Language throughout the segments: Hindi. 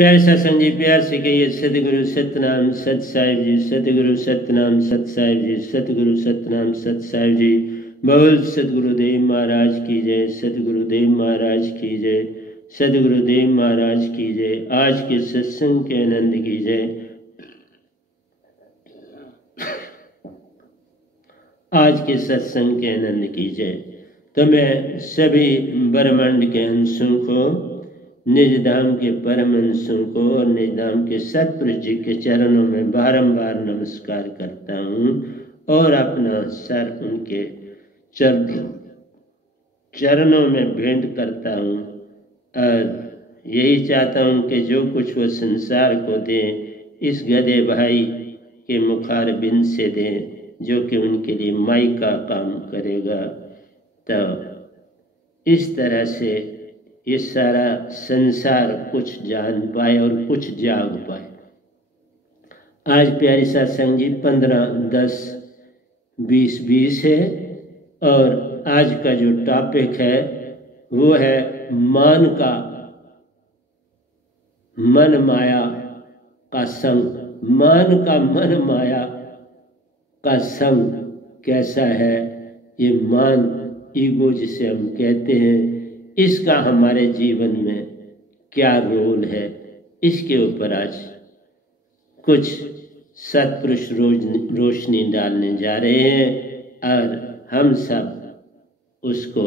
प्यारे सत्संग जी, प्यार से कहिए सतगुरु सतनाम सत साहिब जी, सतगुरु सतनाम सत साहिब जी, सतगुरु सतनाम सत साहिब जी। बोल सतगुरुदेव महाराज की जय, सतगुरुदेव महाराज की जय, सतगुरुदेव महाराज की जय। आज के सत्संग के आनंद की जय। आज के सत्संग के आनंद की जय। तो मैं सभी ब्रह्मांड के अंशों को, निज धाम के परम अंशों को और निज धाम के सतपुरुष जी के चरणों में बारंबार नमस्कार करता हूँ और अपना सर उनके चरणों में भेंट करता हूँ और यही चाहता हूँ कि जो कुछ वो संसार को दें इस गधे भाई के मुखार बिन से दें, जो कि उनके लिए माई का काम करेगा। तो इस तरह से ये सारा संसार कुछ जान पाए और कुछ जाग पाए। आज प्यारी सत्संग जी 15-10-20-20 है और आज का जो टॉपिक है वो है मन माया का संग। मन माया का संग कैसा है? ये मन, ईगो जिसे हम कहते हैं, इसका हमारे जीवन में क्या रोल है, इसके ऊपर आज कुछ सत्पुरुष रोशनी डालने जा रहे हैं और हम सब उसको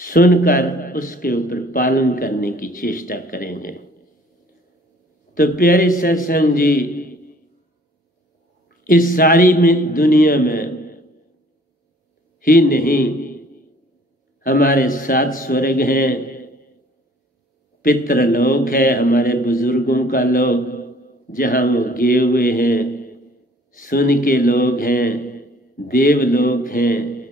सुनकर उसके ऊपर पालन करने की चेष्टा करेंगे। तो प्यारे सत्संग जी, इस सारी दुनिया में ही नहीं, हमारे 7 स्वर्ग हैं, पितृलोक है, हमारे बुजुर्गों का लोक जहाँ वो गए हुए हैं, सुन के लोग हैं, देवलोक हैं,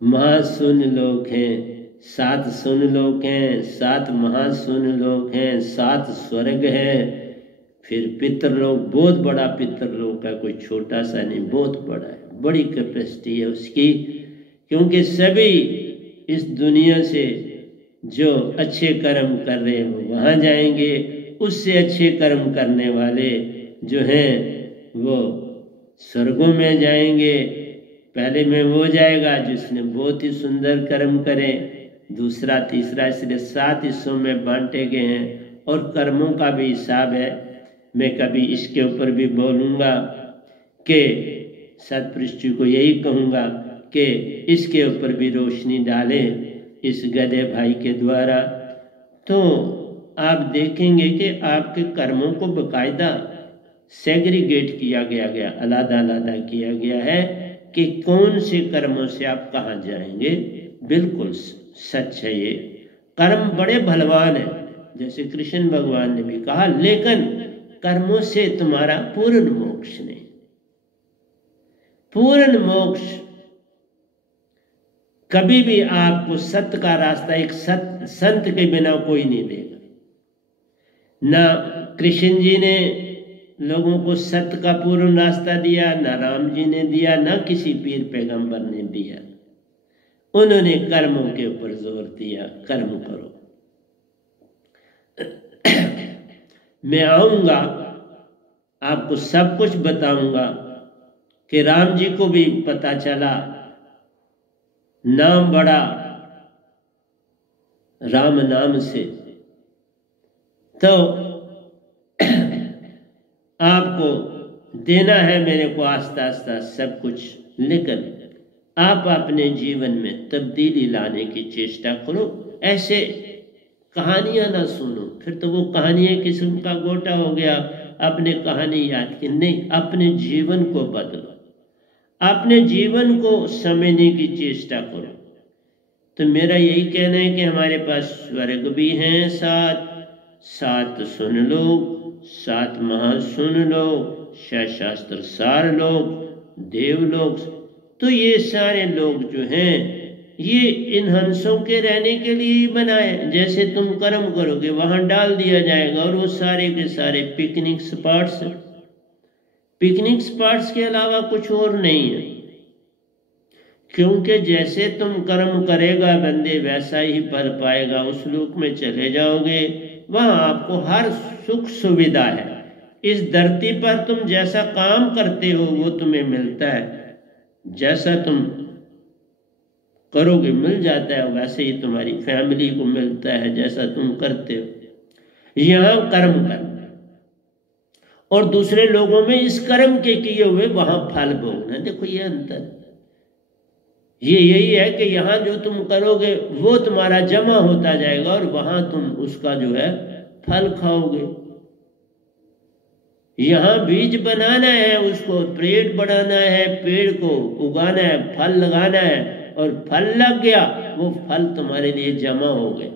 महासुन लोक हैं, 7 सुन लोक हैं, 7 महासुन लोक हैं, 7 स्वर्ग हैं। फिर पितृलोक, बहुत बड़ा पितृलोक है, कोई छोटा सा नहीं, बहुत बड़ा है, बड़ी कैपेसिटी है उसकी, क्योंकि सभी इस दुनिया से जो अच्छे कर्म कर रहे हैं वो वहाँ जाएंगे, उससे अच्छे कर्म करने वाले जो हैं वो स्वर्गों में जाएंगे। पहले में वो जाएगा जिसने बहुत ही सुंदर कर्म करे, दूसरा, तीसरा, इसलिए 7 हिस्सों में बांटे गए हैं और कर्मों का भी हिसाब है। मैं कभी इसके ऊपर भी बोलूँगा कि सतपुरुष जी को यही कहूँगा कि इसके ऊपर भी रोशनी डालें इस गधे भाई के द्वारा। तो आप देखेंगे कि आपके कर्मों को बकायदा सेग्रीगेट किया गया, अलग-अलग किया गया है कि कौन से कर्मों से आप कहाँ जाएंगे। बिल्कुल सच है ये। कर्म बड़े बलवान है, जैसे कृष्ण भगवान ने भी कहा, लेकिन कर्मों से तुम्हारा पूर्ण मोक्ष नहीं। पूर्ण मोक्ष कभी भी आपको सत्य का रास्ता एक संत के बिना कोई नहीं देगा। ना कृष्ण जी ने लोगों को सत्य का पूर्ण रास्ता दिया, ना राम जी ने दिया, ना किसी पीर पैगंबर ने दिया। उन्होंने कर्मों के ऊपर जोर दिया, कर्म करो। मैं आऊंगा, आपको सब कुछ बताऊंगा कि राम जी को भी पता चला, नाम बड़ा राम नाम से। तो आपको देना है मेरे को आस्ता आस्ता सब कुछ, लेकिन आप अपने जीवन में तब्दीली लाने की चेष्टा करो। ऐसे कहानियां ना सुनो, फिर तो वो कहानियां किस्म का गोटा हो गया, अपने कहानी याद की नहीं। अपने जीवन को बदलो, अपने जीवन को समझने की चेष्टा करो। तो मेरा यही कहना है कि हमारे पास स्वर्ग भी हैं 7 सुन लो, 7 महासुन लो, 6 शास्त्र सार लोग, देवलोक। तो ये सारे लोग जो हैं ये इन हंसों के रहने के लिए ही बनाए। जैसे तुम कर्म करोगे वहां डाल दिया जाएगा, और वो सारे के सारे पिकनिक स्पॉट्स, पिकनिक स्पॉट्स के अलावा कुछ और नहीं है। क्योंकि जैसे तुम कर्म करेगा बंदे वैसा ही फल पाएगा। उस लोक में चले जाओगे, वहां आपको हर सुख सुविधा है। इस धरती पर तुम जैसा काम करते हो वो तुम्हें मिलता है, जैसा तुम करोगे मिल जाता है, वैसे ही तुम्हारी फैमिली को मिलता है जैसा तुम करते हो। यहां कर्म करना और दूसरे लोगों में इस कर्म के किए हुए वहां फल भोगना। देखो ये अंतर, ये यही है कि यहाँ जो तुम करोगे वो तुम्हारा जमा होता जाएगा और वहां तुम उसका जो है फल खाओगे। यहाँ बीज बनाना है, उसको पेड़ बढ़ाना है, पेड़ को उगाना है, फल लगाना है, और फल लग गया, वो फल तुम्हारे लिए जमा हो गए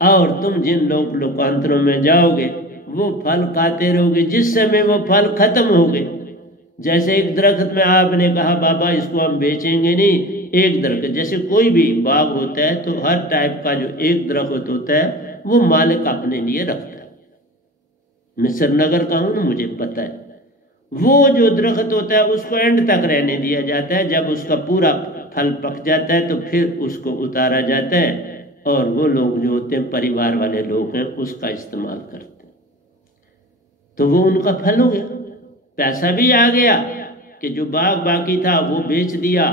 और तुम जिन लोकांतरों में जाओगे वो फल खाते रहोगे। जिस समय वो फल खत्म हो गए, जैसे एक दरख्त में आपने कहा बाबा इसको हम बेचेंगे नहीं, एक दरख्त जैसे कोई भी बाग होता है तो हर टाइप का जो एक दरख्त होता है वो मालिक अपने लिए रखता है। मैं श्रीनगर का हूं ना, मुझे पता है। वो जो दरख्त होता है उसको एंड तक रहने दिया जाता है, जब उसका पूरा फल पक जाता है तो फिर उसको उतारा जाता है और वो लोग जो होते हैं परिवार वाले लोग हैं उसका इस्तेमाल करते हैं। तो वो उनका फल हो गया, पैसा भी आ गया कि जो बाग बाकी था वो बेच दिया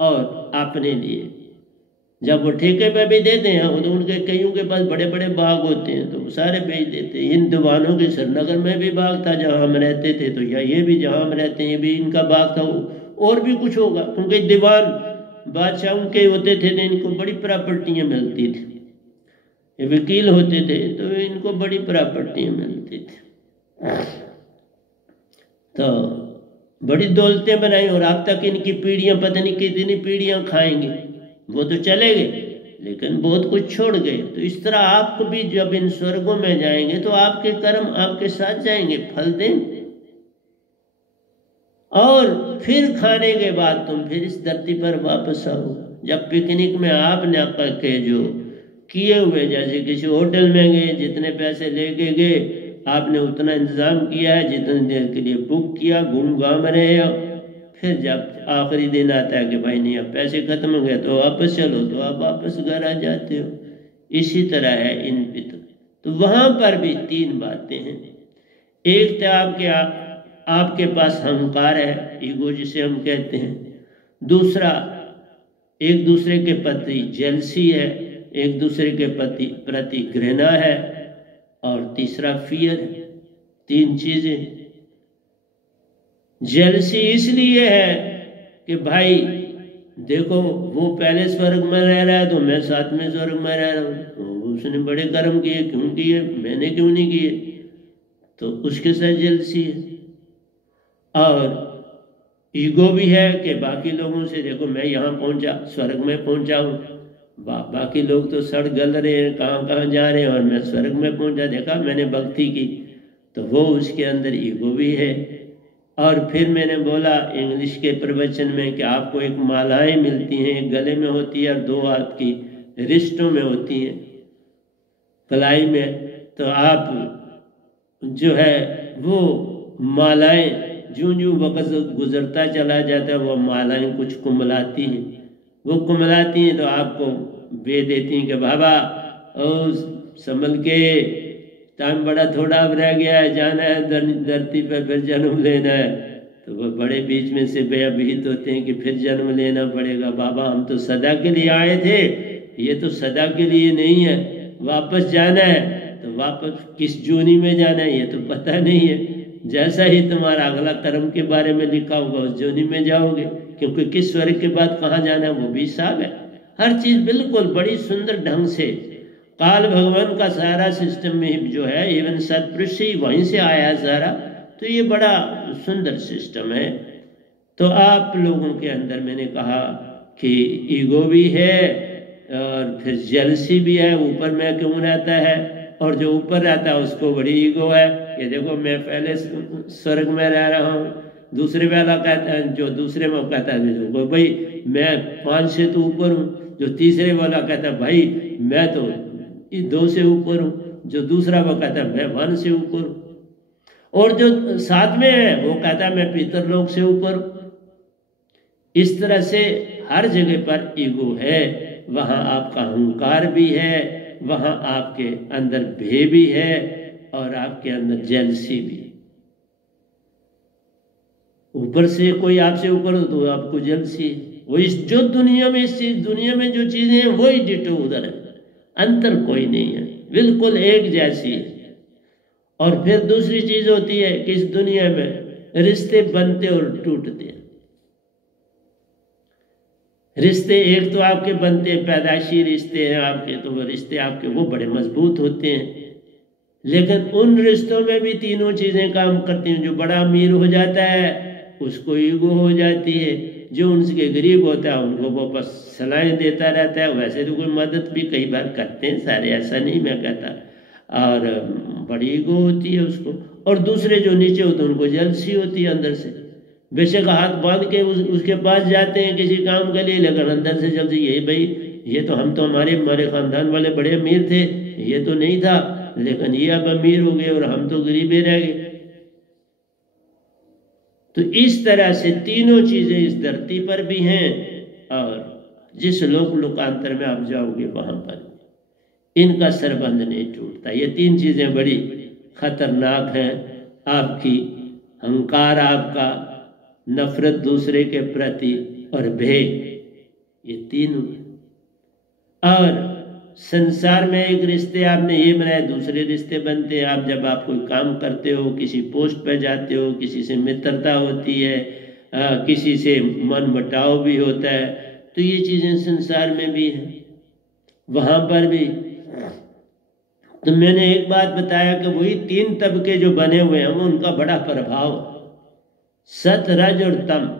और अपने लिए। जब वो ठेके पे भी देते हैं तो उनके कईयों के पास बड़े बड़े बाग होते हैं तो वो सारे बेच देते हैं। इन दीवानों के श्रीनगर में भी बाग था जहाँ हम रहते थे, तो या ये भी जहाँ हम रहते हैं ये भी इनका बाग था, और भी कुछ होगा क्योंकि दीवान बादशाहों के होते थे तो इनको बड़ी प्रॉपर्टियाँ मिलती थी। ये वकील होते थे तो इनको बड़ी प्रॉपर्टियाँ मिलती थी, तो बड़ी दौलतें बनाई। और अब तक इनकी पीढ़ियाँ पता नहीं कितनी पीढ़ियाँ खाएंगे, वो तो चले गए लेकिन बहुत कुछ छोड़ गए। तो इस तरह आपको भी जब इन स्वर्गों में जाएंगे तो आपके कर्म आपके साथ जाएंगे, फल देंगे, और फिर खाने के बाद तुम फिर इस धरती पर वापस आओ। जब पिकनिक में आपने के जो किए हुए, जैसे किसी होटल में गए, जितने पैसे लेके गए आपने उतना इंतजाम किया है, जितने देर के लिए बुक किया, घूम घाम रहे हो, फिर जब आखिरी दिन आता है कि भाई नहीं अब पैसे खत्म हो गए तो वापस चलो, तो आप वापस घर आ जाते हो। इसी तरह है इन पितर। तो वहां पर भी तीन बातें हैं। एक तो आपके पास अहंकार है, ईगो जिसे हम कहते हैं। दूसरा एक दूसरे के प्रति जेलसी है, एक दूसरे के प्रति घृणा है, और तीसरा फियर है। तीन चीजें। जेलसी इसलिए है कि भाई देखो वो पहले स्वर्ग में रह रहा है तो मैं सातवें स्वर्ग में रह रहा हूँ, तो उसने बड़े कर्म किए, क्यों किए, मैंने क्यों नहीं किए, तो उसके साथ जेलसी है। और ईगो भी है कि बाकी लोगों से देखो मैं यहाँ पहुंचा, स्वर्ग में पहुंचा हूँ, बाकी लोग तो सड़ गल रहे हैं, कहाँ कहाँ जा रहे हैं, और मैं स्वर्ग में पहुंचा, देखा मैंने भक्ति की, तो वो उसके अंदर ईगो भी है। और फिर मैंने बोला इंग्लिश के प्रवचन में कि आपको एक मालाएं मिलती हैं, एक गले में होती है और दो आपकी रिस्टों में होती हैं, कलाई में, तो आप जो है वो मालाएं जूं जूं वक्त गुजरता चला जाता है वो मालाएं कुछ कुमलाती हैं, वो कुमलाती हैं तो आपको दे देती हैं कि बाबा ओ संभल के, टाइम बड़ा थोड़ा अब रह गया है, जाना है धरती पर फिर जन्म लेना है। तो वो बड़े बीच में से भयभीत होते हैं कि फिर जन्म लेना पड़ेगा। बाबा हम तो सदा के लिए आए थे, ये तो सदा के लिए नहीं है, वापस जाना है, तो वापस किस जूनी में जाना है ये तो पता नहीं है। जैसा ही तुम्हारा अगला कर्म के बारे में लिखा होगा उस जोनी में जाओगे, क्योंकि किस स्वर्ग के बाद कहाँ जाना है वो भी हिसाब है। हर चीज बिल्कुल बड़ी सुंदर ढंग से काल भगवान का सारा सिस्टम में जो है, इवन सतपुरुष ही वहीं से आया है सारा, तो ये बड़ा सुंदर सिस्टम है। तो आप लोगों के अंदर मैंने कहा कि ईगो भी है और फिर जेलसी भी है, ऊपर में क्यों रहता है, और जो ऊपर रहता है उसको बड़ी ईगो है कि देखो मैं पहले स्वर्ग में रह रहा हूँ। दूसरे वाला कहता है, जो दूसरे में कहता है भाई मैं 5 से तो ऊपर हूँ, जो तीसरे वाला कहता है भाई मैं तो 2 से ऊपर हूँ, जो दूसरा वो कहता है मैं 1 से ऊपर हूँ, और जो साथ में है वो कहता है मैं पितरलोक से ऊपर हूँ। इस तरह से हर जगह पर ईगो है, वहाँ आपका अहंकार भी है, वहाँ आपके अंदर भय भी है और आपके अंदर जेलसी भी है। ऊपर से कोई आपसे ऊपर हो तो आपको जेलसी है। वो इस जो दुनिया में इस दुनिया में जो चीजें हैं वही डिटो उधर है, अंतर कोई नहीं है, बिल्कुल एक जैसी है। और फिर दूसरी चीज होती है कि इस दुनिया में रिश्ते बनते और टूटते हैं। रिश्ते एक तो आपके बनते हैं, पैदाइशी रिश्ते हैं आपके, तो वो रिश्ते आपके वो बड़े मजबूत होते हैं। लेकिन उन रिश्तों में भी तीनों चीजें काम करती हैं। जो बड़ा अमीर हो जाता है उसको ईगो हो जाती है, जो उनसे गरीब होता है उनको वो बस सलाहें देता रहता है। वैसे तो कोई मदद भी कई बार करते हैं सारे, ऐसा नहीं मैं कहता, और बड़ी ईगो होती है उसको। और दूसरे जो नीचे होते हैं उनको जेलसी होती है अंदर से। बेशक हाथ बांध के उसके पास जाते हैं किसी काम के लिए, लेकिन अंदर से जल्दी ये भाई ये तो हम तो हमारे खानदान वाले बड़े अमीर थे, ये तो नहीं था, लेकिन ये अब अमीर हो गए और हम तो गरीबे रह गए। तो इस तरह से तीनों चीजें इस धरती पर भी हैं, और जिस लोकांतर में आप जाओगे वहां पर इनका सरबंध नहीं टूटता। ये तीन चीजें बड़ी खतरनाक हैं आपकी, अहंकार आपका, नफरत दूसरे के प्रति और भय, ये तीनों। और संसार में एक रिश्ते आपने ये बनाए, दूसरे रिश्ते बनते हैं। आप जब आप कोई काम करते हो, किसी पोस्ट पर जाते हो, किसी से मित्रता होती है, किसी से मन बटाव भी होता है, तो ये चीजें संसार में भी हैं, वहां पर भी। तो मैंने एक बात बताया कि वही तीन तबके जो बने हुए हैं उनका बड़ा प्रभाव, सत रज और तम,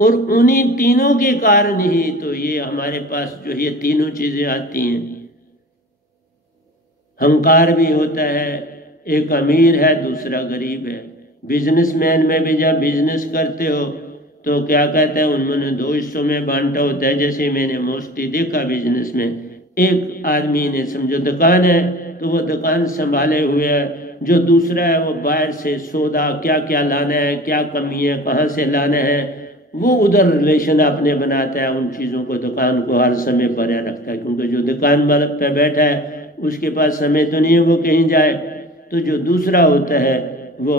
और उन्हीं तीनों के कारण ही तो ये हमारे पास जो ये तीनों चीजें आती हैं। अहंकार भी होता है, एक अमीर है दूसरा गरीब है। बिजनेसमैन में भी जब बिजनेस करते हो तो क्या कहते हैं, उन्होंने दो हिस्सों में बांटा होता है। जैसे मैंने मोस्टली देखा बिजनेस में, एक आदमी ने समझो दुकान है तो वो दुकान संभाले हुए है, जो दूसरा है वो बाहर से सौदा क्या क्या लाना है, क्या कमी है, कहाँ से लाना है, वो उधर रिलेशन अपने बनाता है। उन चीज़ों को, दुकान को हर समय भरा रखता है, क्योंकि जो दुकान वाला पे बैठा है उसके पास समय तो नहीं है वो कहीं जाए। तो जो दूसरा होता है वो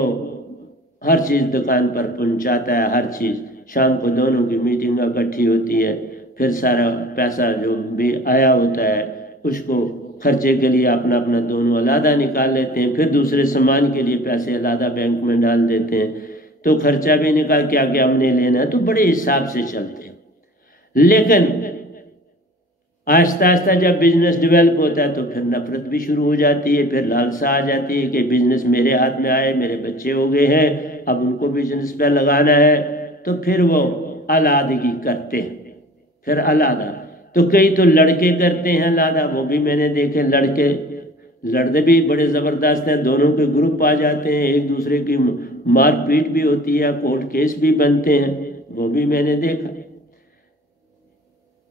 हर चीज़ दुकान पर पहुंचाता है, हर चीज़। शाम को दोनों की मीटिंग इकट्ठी होती है, फिर सारा पैसा जो भी आया होता है उसको खर्चे के लिए अपना अपना दोनों अलग निकाल लेते हैं, फिर दूसरे सामान के लिए पैसे अलग बैंक में डाल देते हैं। तो खर्चा भी निकाल क्या क्या हमने लेना है, तो बड़े हिसाब से चलते हैं। लेकिन आहिस्ता आहिस्ता जब बिजनेस डेवलप होता है तो फिर नफरत भी शुरू हो जाती है, फिर लालसा आ जाती है कि बिजनेस मेरे हाथ में आए, मेरे बच्चे हो गए हैं, अब उनको बिजनेस पे लगाना है, तो फिर वो अलादगी करते हैं। फिर अलादा तो कई तो लड़के करते हैं अलादा, वो भी मैंने देखे, लड़के लड़ते भी बड़े ज़बरदस्त हैं, दोनों के ग्रुप आ जाते हैं, एक दूसरे की मारपीट भी होती है, कोर्ट केस भी बनते हैं, वो भी मैंने देखा।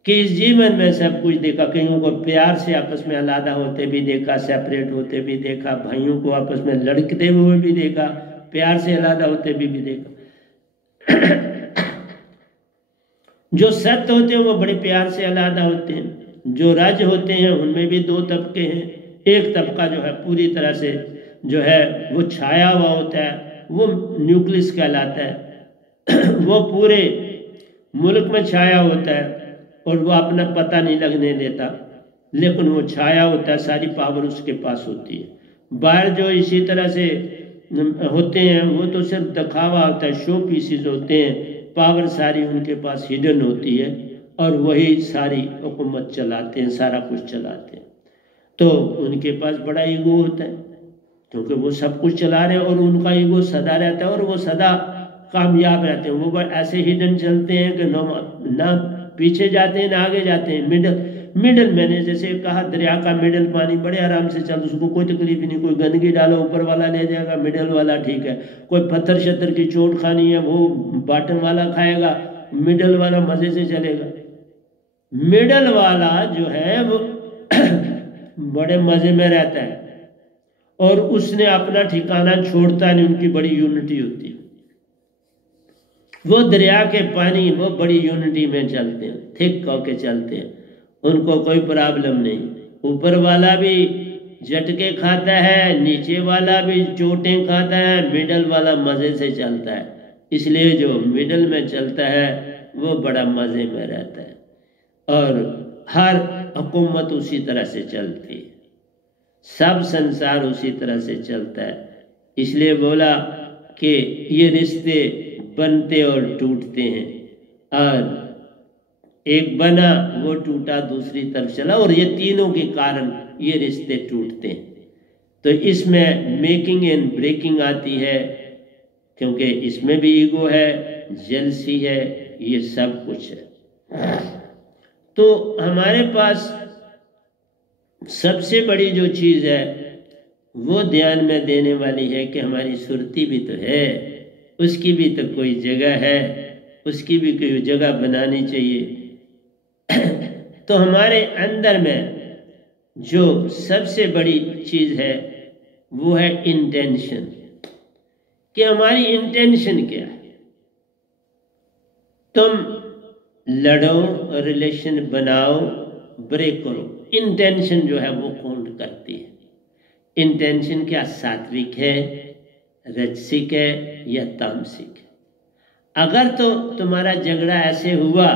कि इस जीवन में सब कुछ देखा, कईयों को प्यार से आपस में अलग होते भी देखा, सेपरेट होते भी देखा, भाइयों को आपस में लड़ते हुए भी देखा, प्यार से अलग होते भी देखा। जो सत्य होते हैं वो बड़े प्यार से अलग होते हैं। जो रज होते हैं उनमें भी दो तबके हैं। एक तबका जो है पूरी तरह से जो है वो छाया हुआ होता है, वो न्यूक्लियस कहलाता है। वो पूरे मुल्क में छाया होता है और वो अपना पता नहीं लगने देता, लेकिन वो छाया होता है, सारी पावर उसके पास होती है। बाहर जो इसी तरह से होते हैं वो तो सिर्फ दिखावा होता है, शो पीसेस होते हैं, पावर सारी उनके पास हिडन होती है और वही सारी हुकूमत चलाते हैं, सारा कुछ चलाते हैं। तो उनके पास बड़ा ईगो होता है क्योंकि वो सब कुछ चला रहे हैं और उनका ईगो सदा रहता है और वो सदा कामयाब रहते हैं। वो ऐसे हिडन चलते हैं कि ना पीछे जाते हैं ना आगे जाते हैं, मिडल मैंने जैसे कहा दरिया का मिडल पानी बड़े आराम से चल, उसको कोई तकलीफ नहीं, कोई गंदगी डालो ऊपर वाला ले जाएगा, मिडल वाला ठीक है। कोई पत्थर शत्तर की चोट खानी है वो बॉटम वाला खाएगा, मिडल वाला मजे से चलेगा। मिडल वाला जो है वो बड़े मजे में रहता है और उसने अपना ठिकाना छोड़ता नहीं, उनकी बड़ी यूनिटी होती है। वो दरिया के पानी वो बड़ी यूनिटी में चलते हैं, थिक होके चलते हैं, उनको कोई प्रॉब्लम नहीं। ऊपर वाला भी झटके खाता है, नीचे वाला भी चोटें खाता है, मिडल वाला मज़े से चलता है। इसलिए जो मिडल में चलता है वो बड़ा मज़े में रहता है। और हर हुकूमत उसी तरह से चलती है, सब संसार उसी तरह से चलता है। इसलिए बोला कि ये रिश्ते बनते और टूटते हैं, और एक बना वो टूटा, दूसरी तरफ चला, और ये तीनों के कारण ये रिश्ते टूटते हैं। तो इसमें मेकिंग एंड ब्रेकिंग आती है, क्योंकि इसमें भी ईगो है, जेलसी है, ये सब कुछ है। तो हमारे पास सबसे बड़ी जो चीज़ है वो ध्यान में देने वाली है कि हमारी सुरती भी तो है, उसकी भी तो कोई जगह है, उसकी भी कोई जगह बनानी चाहिए। तो हमारे अंदर में जो सबसे बड़ी चीज़ है वो है इंटेंशन, कि हमारी इंटेंशन क्या है। तुम लड़ो, रिलेशन बनाओ, ब्रेक करो, इंटेंशन जो है वो काउंट करती है। इंटेंशन क्या सात्विक है, राजसिक है या तामसिक है। अगर तो तुम्हारा झगड़ा ऐसे हुआ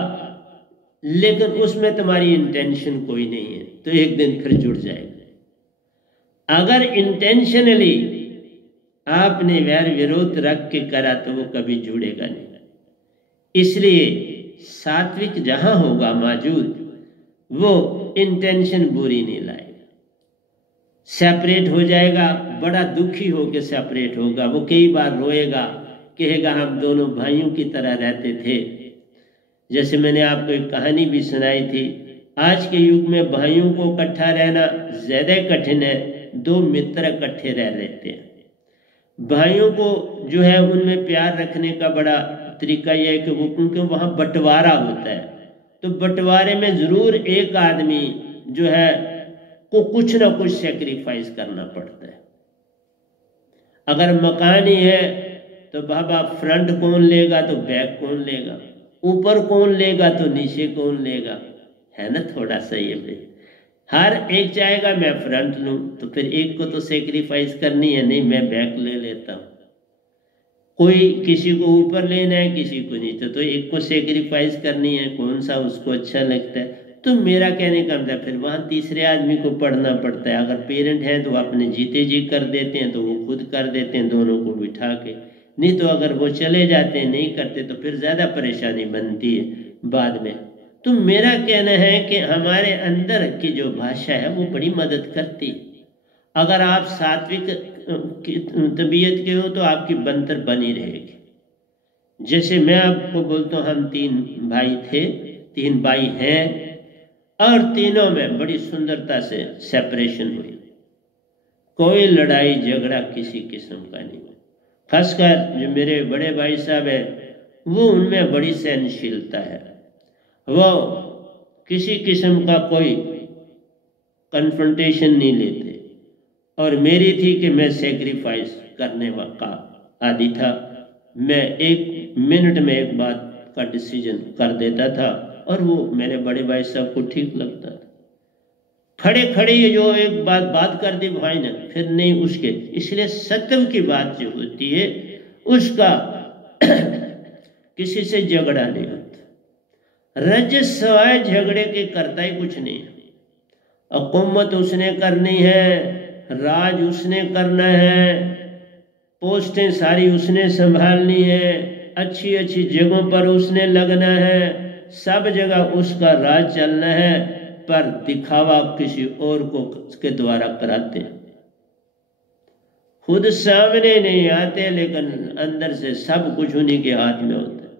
लेकिन उसमें तुम्हारी इंटेंशन कोई नहीं है तो एक दिन फिर जुड़ जाएगा। अगर इंटेंशनली आपने वैर विरोध रख के करा तो वो कभी जुड़ेगा नहीं। इसलिए सात्विक जहां होगा मौजूद, वो इंटेंशन बुरी नहीं लाएगा। सेपरेट हो जाएगा, बड़ा दुखी होकर सेपरेट होगा, वो कई बार रोएगा, कहेगा हम दोनों भाइयों की तरह रहते थे। जैसे मैंने आपको एक कहानी भी सुनाई थी, आज के युग में भाइयों को इकट्ठा रहना ज्यादा कठिन है, दो मित्र इकट्ठे रह लेते हैं। भाइयों को जो है उनमें प्यार रखने का बड़ा तरीका यह है कि वो, क्योंकि वहाँ बंटवारा होता है, तो बंटवारे में जरूर एक आदमी जो है को कुछ ना कुछ सेक्रीफाइस करना पड़ता है। अगर मकान ही है तो बाबा फ्रंट कौन लेगा तो बैक कौन लेगा, ऊपर कौन लेगा तो नीचे कौन लेगा, है ना। थोड़ा सा ये भी हर एक चाहेगा मैं फ्रंट लूं, तो फिर एक को तो सेक्रीफाइस करनी है, नहीं मैं बैक ले लेता हूं। कोई किसी को ऊपर लेना है, किसी को नीचे, तो एक को सेक्रीफाइस करनी है, कौन सा उसको अच्छा लगता है। तो मेरा कहने का मतलब फिर वहाँ तीसरे आदमी को पढ़ना पड़ता है। अगर पेरेंट हैं तो अपने जीते जी कर देते हैं, तो वो खुद कर देते हैं दोनों को बिठा के, नहीं तो अगर वो चले जाते हैं नहीं करते तो फिर ज़्यादा परेशानी बनती है बाद में। तो मेरा कहना है कि हमारे अंदर की जो भाषा है वो बड़ी मदद करती है। अगर आप सात्विक तबीयत के हो तो आपकी बनतर बनी रहेगी। जैसे मैं आपको बोलता हूँ, हम 3 भाई थे, 3 भाई हैं, और तीनों में बड़ी सुंदरता से सेपरेशन हुई, कोई लड़ाई झगड़ा किसी किस्म का नहीं। खासकर जो मेरे बड़े भाई साहब हैं वो, उनमें बड़ी सहनशीलता है, वो किसी किस्म का कोई कन्फ्रंटेशन नहीं लेते। और मेरी थी कि मैं सेक्रीफाइस करने का आदि था, मैं 1 मिनट में एक बात का डिसीजन कर देता था और वो मेरे बड़े भाई साहब को ठीक लगता था। खड़े खड़े ये जो एक बात कर दी भाई ने, फिर नहीं उसके। इसलिए सत्य की बात जो होती है उसका किसी से झगड़ा नहीं होता। रजस्वाय झगड़े के करता ही कुछ नहीं है। हुकूमत उसने करनी है, राज उसने करना है, पोस्टें सारी उसने संभालनी है, अच्छी अच्छी जगहों पर उसने लगना है, सब जगह उसका राज चलना है, पर दिखावा किसी और को के द्वारा कराते हैं। खुद सामने नहीं आते लेकिन अंदर से सब कुछ उन्हीं के हाथ में होता है।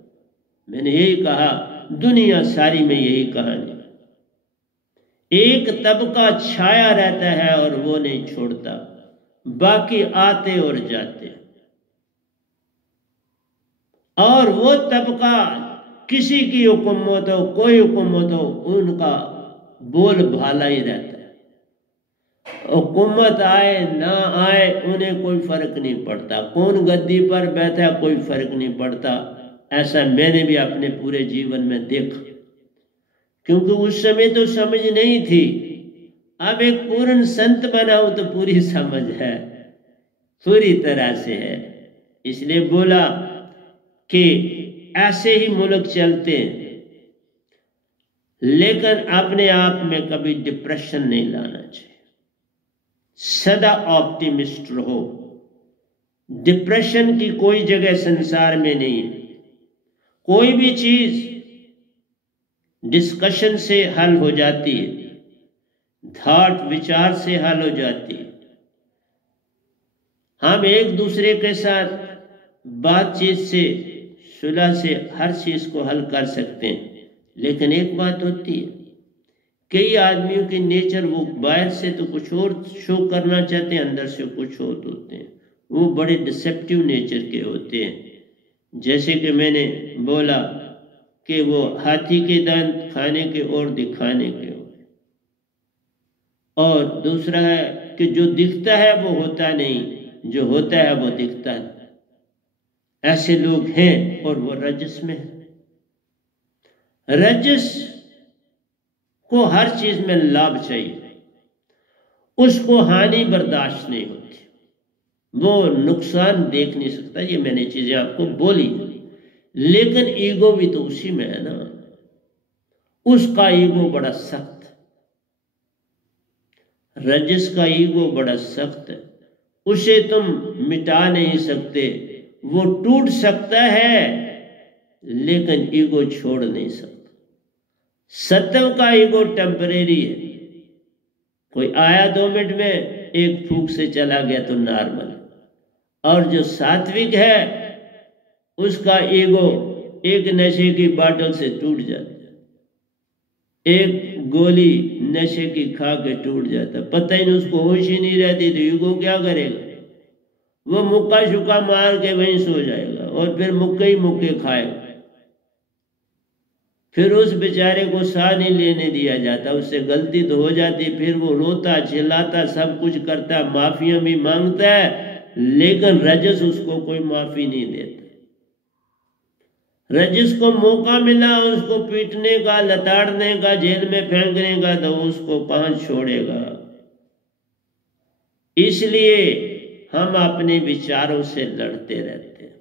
मैंने यही कहा, दुनिया सारी में यही कहानी। एक तबका छाया रहता है और वो नहीं छोड़ता, बाकी आते और जाते। और वो तबका किसी की हुकूमत हो, कोई हुकूमत हो, उनका बोल भाला ही रहता है। हुकूमत आए ना आए उन्हें कोई फर्क नहीं पड़ता, कौन गद्दी पर बैठा कोई फर्क नहीं पड़ता। ऐसा मैंने भी अपने पूरे जीवन में देखा, क्योंकि उस समय तो समझ नहीं थी। अब एक पूर्ण संत बना हूं तो पूरी समझ है, पूरी तरह से है। इसलिए बोला कि ऐसे ही मुल्क चलते हैं, लेकिन अपने आप में कभी डिप्रेशन नहीं लाना चाहिए। सदा ऑप्टिमिस्ट रहो। डिप्रेशन की कोई जगह संसार में नहीं है। कोई भी चीज डिस्कशन से हल हो जाती है, थॉट विचार से हल हो जाती है। हम एक दूसरे के साथ बातचीत से, सुलह से हर चीज को हल कर सकते हैं। लेकिन एक बात होती है, कई आदमियों की नेचर, वो बाहर से तो कुछ और शो करना चाहते हैं, अंदर से कुछ और होते हैं। वो बड़े डिसेप्टिव नेचर के होते हैं। जैसे कि मैंने बोला कि वो हाथी के दांत खाने के और दिखाने के हो, और दूसरा है कि जो दिखता है वो होता नहीं, जो होता है वो दिखता नहीं। ऐसे लोग हैं और वो रजस में है। रजस को हर चीज में लाभ चाहिए, उसको हानि बर्दाश्त नहीं होती, वो नुकसान देख नहीं सकता। ये मैंने चीजें आपको बोली, लेकिन ईगो भी तो उसी में है ना। उसका ईगो बड़ा सख्त है, रजस का ईगो बड़ा सख्त है। उसे तुम मिटा नहीं सकते। वो टूट सकता है लेकिन ईगो छोड़ नहीं सकता। सत्व का ईगो टेम्परेरी है। कोई आया 2 मिनट में, एक फूंक से चला गया तो नॉर्मल। और जो सात्विक है उसका ईगो एक नशे की बाटल से टूट जाता है। एक गोली नशे की खा के टूट जाता, पता ही नहीं, उसको होश ही नहीं रहती, तो ईगो क्या करेगा? वो मुक्का शुक्का मार के वहीं सो जाएगा और फिर मुक्के ही मुक्के खाएगा। फिर उस बेचारे को साह नहीं लेने दिया जाता, उससे गलती तो हो जाती, फिर वो रोता चिल्लाता सब कुछ करता, माफिया भी मांगता है, लेकिन रजस उसको कोई माफी नहीं देता। रजस को मौका मिला उसको पीटने का, लताड़ने का, जेल में फेंकने का, तो उसको कहां छोड़ेगा। इसलिए हम अपने विचारों से लड़ते रहते हैं।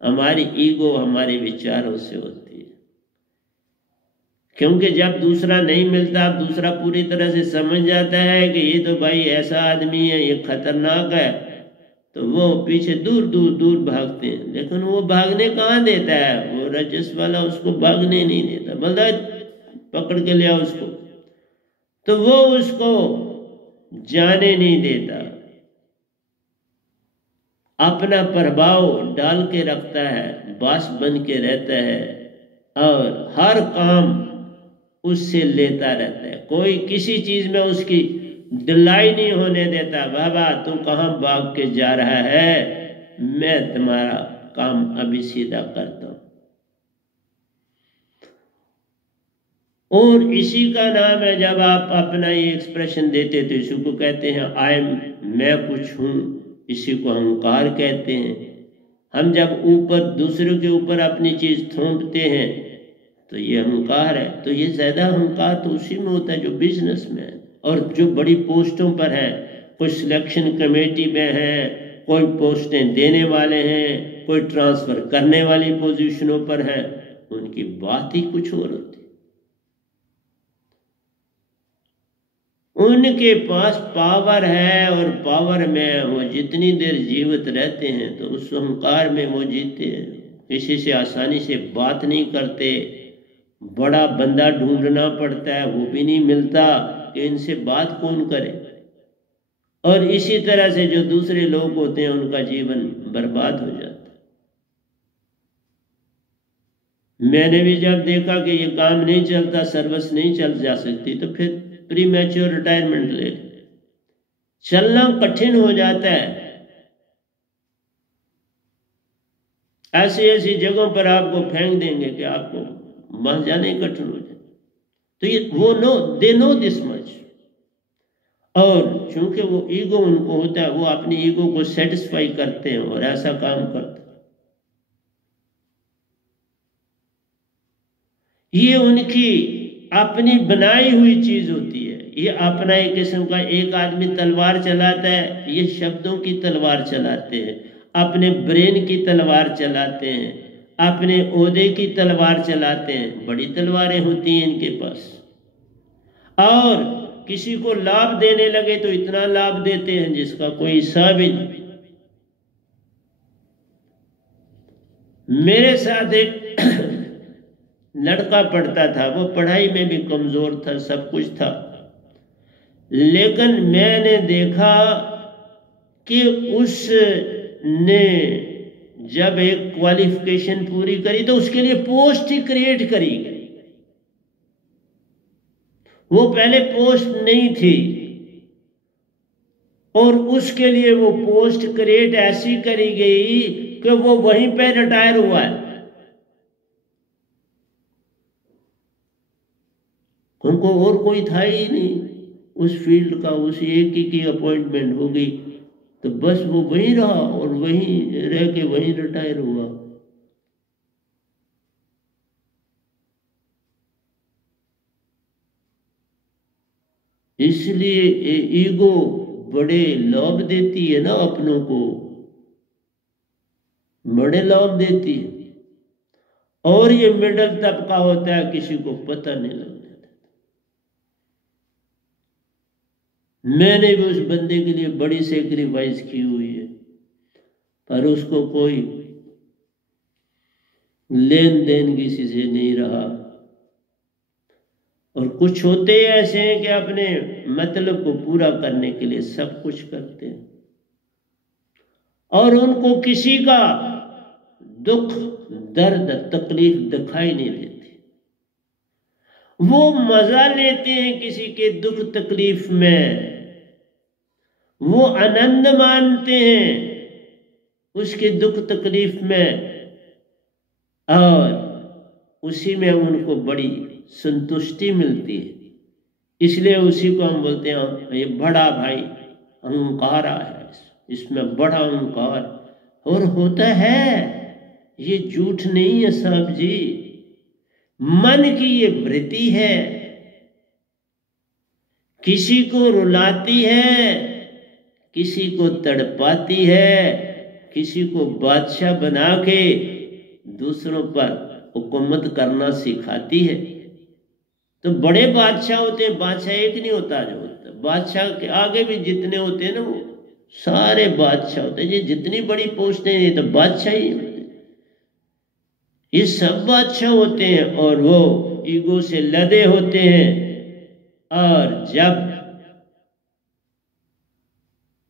हमारी ईगो हमारे विचारों से होती है, क्योंकि जब दूसरा नहीं मिलता, अब दूसरा पूरी तरह से समझ जाता है कि ये तो भाई ऐसा आदमी है, ये खतरनाक है, तो वो पीछे दूर दूर दूर भागते हैं। लेकिन वो भागने कहाँ देता है? वो रजस वाला उसको भागने नहीं देता, बोलता पकड़ के ले आओ उसको, तो वो उसको जाने नहीं देता, अपना प्रभाव डाल के रखता है, बास बन के रहता है और हर काम उससे लेता रहता है। कोई किसी चीज में उसकी डिलाई नहीं होने देता। बाबा तू कहां भाग के जा रहा है, मैं तुम्हारा काम अभी सीधा करता हूं। और इसी का नाम है, जब आप अपना ये एक्सप्रेशन देते तो इसी को कहते हैं आई एम, मैं कुछ हूं, इसी को अहंकार कहते हैं। हम जब ऊपर दूसरों के ऊपर अपनी चीज थोपते हैं तो ये अहंकार है। तो ये ज्यादा अहंकार तो उसी में होता है जो बिजनेस में है और जो बड़ी पोस्टों पर है। कोई सिलेक्शन कमेटी में है, कोई पोस्टें देने वाले हैं, कोई ट्रांसफर करने वाली पोजीशनों पर है, उनकी बात ही कुछ और होती। उनके पास पावर है और पावर में वो जितनी देर जीवित रहते हैं तो उस अहंकार में वो जीते हैं। किसी से आसानी से बात नहीं करते, बड़ा बंदा ढूंढना पड़ता है, वो भी नहीं मिलता कि इनसे बात कौन करे। और इसी तरह से जो दूसरे लोग होते हैं उनका जीवन बर्बाद हो जाता है। मैंने भी जब देखा कि ये काम नहीं चलता, सर्विस नहीं चल जा सकती, तो फिर प्री मैच्योर रिटायरमेंट ले। चलना कठिन हो जाता है, ऐसी ऐसी जगहों पर आपको फेंक देंगे कि आपको वहां जाने कठिन हो जाए। तो ये वो दे नो दिस मच। और चूंकि वो ईगो उनको होता है, वो अपनी ईगो को सेटिस्फाई करते हैं और ऐसा काम करते हैं। ये उनकी अपनी बनाई हुई चीज होती है। ये अपना एक किस्म का, एक आदमी तलवार चलाता है, ये शब्दों की तलवार चलाते हैं, अपने ब्रेन की तलवार चलाते हैं, अपने ओहदे की तलवार चलाते हैं। बड़ी तलवारें होती हैं इनके पास, और किसी को लाभ देने लगे तो इतना लाभ देते हैं जिसका कोई हिसाब ही नहीं। मेरे साथ एक लड़का पढ़ता था, वो पढ़ाई में भी कमजोर था, सब कुछ था, लेकिन मैंने देखा कि उसने जब एक क्वालिफिकेशन पूरी करी तो उसके लिए पोस्ट ही क्रिएट करी गई। वो पहले पोस्ट नहीं थी, और उसके लिए वो पोस्ट क्रिएट ऐसी करी गई कि वो वहीं पे रिटायर हुआ है। उनको और कोई था ही नहीं उस फील्ड का, उस एक ही की अपॉइंटमेंट हो गई, तो बस वो वहीं रहा और वहीं रह के वहीं रिटायर हुआ। इसलिए ईगो बड़े लाभ देती है ना, अपनों को बड़े लाभ देती है, और ये मिडिल तबका होता है, किसी को पता नहीं लगता। मैंने भी उस बंदे के लिए बड़ी सेक्रीफाइस की हुई है, पर उसको कोई लेन देन किसी से नहीं रहा। और कुछ होते ऐसे हैं कि अपने मतलब को पूरा करने के लिए सब कुछ करते हैं, और उनको किसी का दुख दर्द तकलीफ दिखाई नहीं देती। वो मजा लेते हैं किसी के दुख तकलीफ में, वो आनंद मानते हैं उसके दुख तकलीफ में, और उसी में उनको बड़ी संतुष्टि मिलती है। इसलिए उसी को हम बोलते हैं ये बड़ा भाई अहंकार है, इसमें बड़ा अहंकार। और होता है, ये झूठ नहीं है साहब जी, मन की ये वृत्ति है, किसी को रुलाती है, किसी को तड़पाती है, किसी को बादशाह बना के दूसरों पर हुकूमत करना सिखाती है। तो बड़े बादशाह होते हैं, बादशाह एक नहीं होता, जो होता बादशाह के आगे भी जितने होते हैं ना, वो सारे बादशाह होते हैं। ये जितनी बड़ी पोस्टें हैं, ये to बादशाह ही होते हैं, ये सब बादशाह होते हैं, और वो ईगो से लदे होते हैं। और जब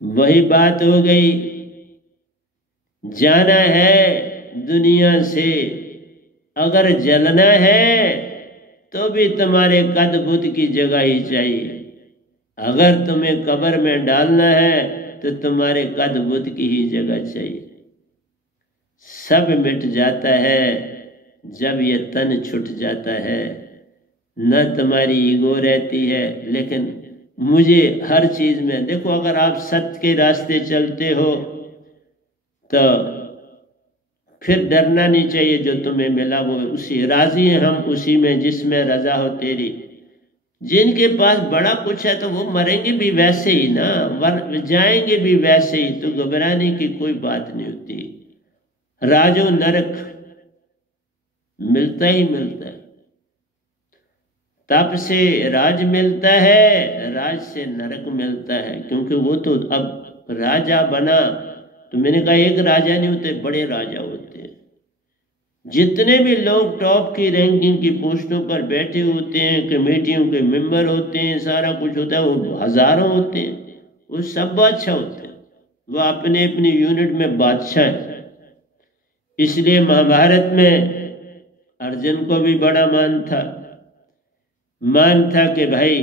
वही बात हो गई, जाना है दुनिया से, अगर जलना है तो भी तुम्हारे कद बुद्ध की जगह ही चाहिए, अगर तुम्हें कब्र में डालना है तो तुम्हारे कद बुद्ध की ही जगह चाहिए। सब मिट जाता है जब ये तन छूट जाता है, न तुम्हारी ईगो रहती है। लेकिन मुझे हर चीज में देखो, अगर आप सत्य के रास्ते चलते हो तो फिर डरना नहीं चाहिए, जो तुम्हें मिला वो उसी राजी हैं हम उसी में जिसमें रजा हो तेरी। जिनके पास बड़ा कुछ है तो वो मरेंगे भी वैसे ही ना, जाएंगे भी वैसे ही, तो घबराने की कोई बात नहीं होती। राजो नरक मिलता ही मिलता है, तप से राज मिलता है, राज से नरक मिलता है, क्योंकि वो तो अब राजा बना। तो मैंने कहा एक राजा नहीं होते, बड़े राजा होते हैं। जितने भी लोग टॉप की रैंकिंग की पोस्टों पर बैठे होते हैं, कमेटियों के मेंबर होते हैं, सारा कुछ होता है, वो हजारों होते हैं, वो सब बादशाह होते हैं, वो अपने अपनी यूनिट में बादशाह है। इसलिए महाभारत में अर्जुन को भी बड़ा मान था कि भाई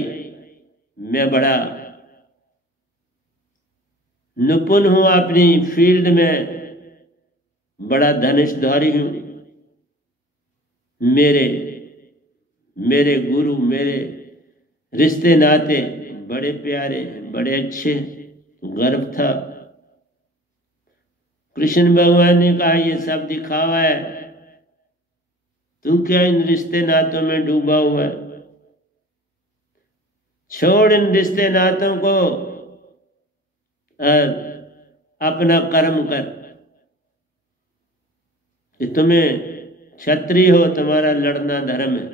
मैं बड़ा निपुण हूं अपनी फील्ड में, बड़ा धनुषधारी हूं, मेरे गुरु, मेरे रिश्ते नाते बड़े प्यारे, बड़े अच्छे, गर्व था। कृष्ण भगवान ने कहा ये सब दिखावा है, तू क्या इन रिश्ते नातों में डूबा हुआ है? छोड़ इन रिश्ते नातों को, अपना कर्म कर। कि तुम्हें क्षत्रिय हो, तुम्हारा लड़ना धर्म है,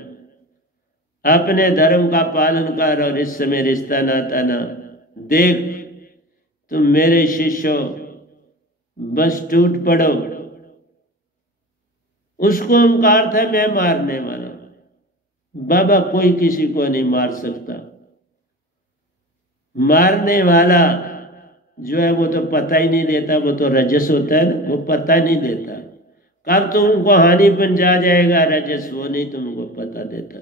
अपने धर्म का पालन कर और इस समय रिश्ता नाता ना देख। तुम मेरे शिष्य हो, बस टूट पड़ो। उसको उनका अर्थ है मैं मारने वाला। बाबा कोई किसी को नहीं मार सकता। मारने वाला जो है वो तो पता ही नहीं देता, वो तो रजस होता है ना, वो पता नहीं देता। कब तुमको हानि पहुंचा जाएगा रजस, वो नहीं तुमको पता देता।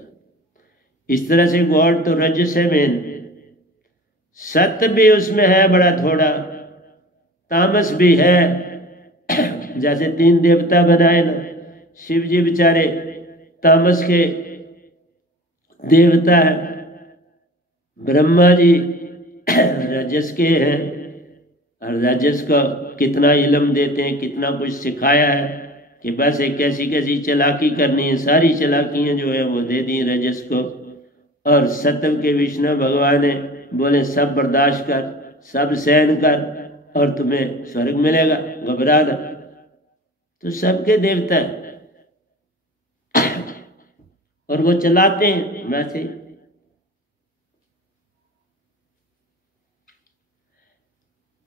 इस तरह से गॉड तो रजस है मेन, सत्य भी उसमें है बड़ा थोड़ा, तामस भी है। जैसे 3 देवता बनाए ना, शिव जी बेचारे तामस के देवता है, ब्रह्मा जी रजस के हैं। और रजस का कितना इल्म देते हैं, कितना कुछ सिखाया है कि बस एक कैसी कैसी चालाकी करनी है, सारी चालाकियां जो है वो दे दी रजस को। और सत्व के विष्णु भगवान ने बोले सब बर्दाश्त कर, सब सहन कर और तुम्हें स्वर्ग मिलेगा, घबराना। तो सबके देवता है और वो चलाते हैं वैसे।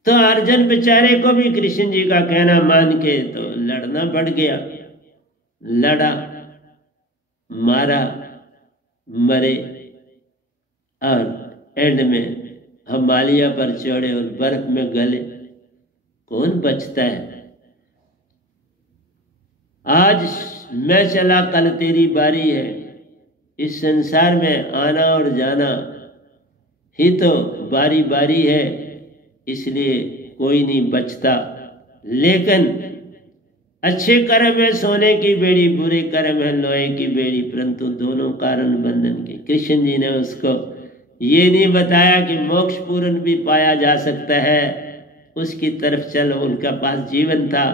तो अर्जुन बेचारे को भी कृष्ण जी का कहना मान के तो लड़ना पड़ गया। लड़ा, मारा, मरे और एंड में हिमालय पर चढ़े और बर्फ में गले। कौन बचता है? आज मैं चला, कल तेरी बारी है। इस संसार में आना और जाना ही तो बारी बारी है, इसलिए कोई नहीं बचता। लेकिन अच्छे कर्म है सोने की बेड़ी, बुरे कर्म है लोहे की बेड़ी, परंतु दोनों कारण बंधन के। कृष्ण जी ने उसको ये नहीं बताया कि मोक्ष पूर्ण भी पाया जा सकता है, उसकी तरफ चलो। उनका पास जीवन था,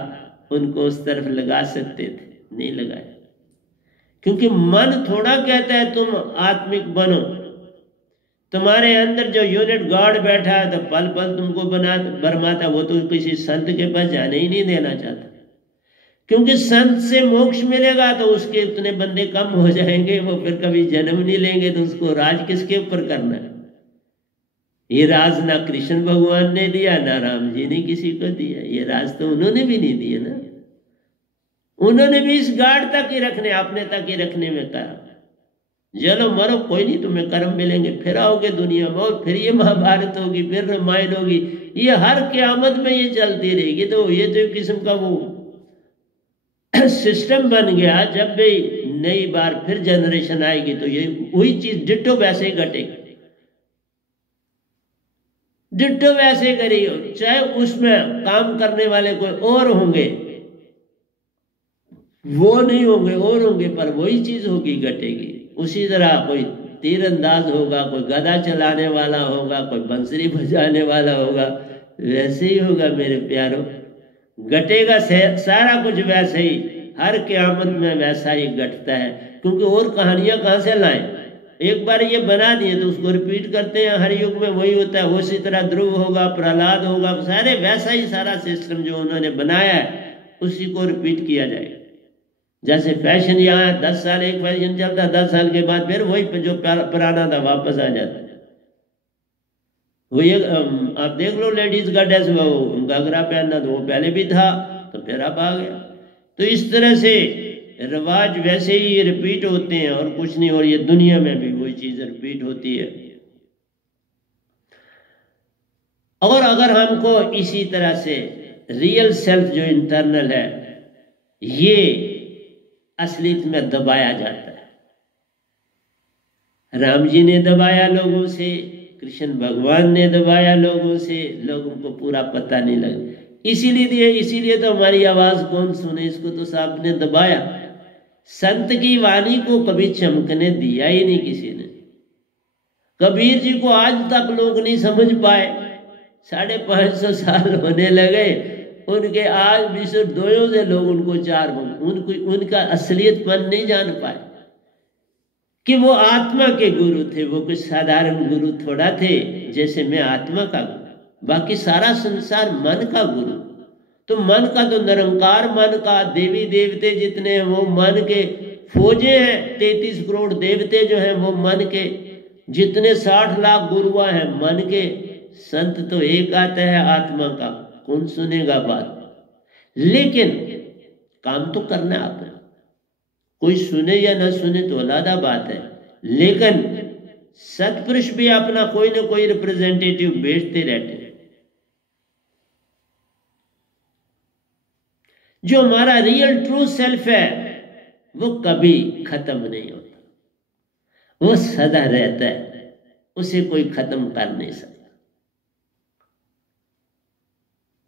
उनको उस तरफ लगा सकते थे, नहीं लगाया। क्योंकि मन थोड़ा कहता है तुम आत्मिक बनो। तुम्हारे अंदर जो यूनिट गॉड बैठा है तो पल पल तुमको बरमाता, वो तो किसी संत के पास जाने ही नहीं देना चाहता। क्योंकि संत से मोक्ष मिलेगा तो उसके उतने बंदे कम हो जाएंगे, वो फिर कभी जन्म नहीं लेंगे, तो उसको राज किसके ऊपर करना है? ये राज ना कृष्ण भगवान ने दिया, ना राम जी ने किसी को दिया। ये राज तो उन्होंने भी नहीं दिया ना। उन्होंने भी इस गार्ड तक ही रखने, अपने तक ही रखने में कहा चलो मरो, कोई नहीं, तुम्हें कर्म मिलेंगे, फिर आओगे दुनिया में, और फिर ये महाभारत होगी, फिर रामायण होगी, ये हर क़यामत में ये चलती रहेगी। तो ये तो एक किस्म का वो सिस्टम बन गया। जब भी नई बार फिर जनरेशन आएगी तो ये वही चीज डिट्टो वैसे ही घटेगी, डिट्टो वैसे करी। चाहे उसमें काम करने वाले कोई और होंगे, वो नहीं होंगे, और होंगे, पर वही चीज होगी, घटेगी। उसी तरह कोई तीरंदाज होगा, कोई गदा चलाने वाला होगा, कोई बंसरी बजाने वाला होगा, वैसे ही होगा मेरे प्यारों। घटेगा सारा कुछ वैसे ही, हर क़यामत में वैसा ही घटता है। क्योंकि और कहानियां कहाँ से लाएं? एक बार ये बना दिए तो उसको रिपीट करते हैं, हर युग में वही होता है। उसी तरह ध्रुव होगा, प्रहलाद होगा, सारे वैसा ही सारा सिस्टम जो उन्होंने बनाया है उसी को रिपीट किया जाएगा। जैसे फैशन यहाँ 10 साल एक फैशन चलता है, 10 साल के बाद फिर वही जो पुराना था वापस आ जाता है। वो ये आप देख लो, लेडीज का ड्रेस वो घाघरा पहनना तो वो पहले भी था, तो फिर अब आ गया। तो इस तरह से रिवाज वैसे ही रिपीट होते हैं और कुछ नहीं। और ये दुनिया में भी वही चीज रिपीट होती है। और अगर हमको इसी तरह से रियल सेल्फ जो इंटरनल है ये असलियत में दबाया जाता है, राम जी ने दबाया लोगों से, कृष्ण भगवान ने दबाया लोगों से, लोगों को पूरा पता नहीं लगा। इसीलिए तो हमारी आवाज कौन सुने, इसको तो साहब ने दबाया। संत की वाणी को कभी चमकने दिया ही नहीं किसी ने। कबीर जी को आज तक लोग नहीं समझ पाए, 550 साल होने लगे उनके आज भी सिर्फ दोयों से लोग उनको चार उनको उनका असलियतपन नहीं जान पाए कि वो आत्मा के गुरु थे। वो कोई साधारण गुरु थोड़ा थे, जैसे मैं आत्मा का गुरु, बाकी सारा संसार मन का गुरु। तो मन का तो निरंकार मन का देवी देवते जितने हैं वो मन के फौजे हैं, 33 करोड़ देवते जो हैं वो मन के, जितने 60 लाख गुरुआ हैं मन के। संत तो एक आता है आत्मा का, कौन सुनेगा बात? लेकिन काम तो करना है आपने, कोई सुने या ना सुने तो अलग बात है, लेकिन सत्पुरुष भी अपना कोई ना कोई रिप्रेजेंटेटिव भेजते रहते हैं। जो हमारा रियल ट्रू सेल्फ है वो कभी खत्म नहीं होता, वो सदा रहता है, उसे कोई खत्म कर नहीं सकता।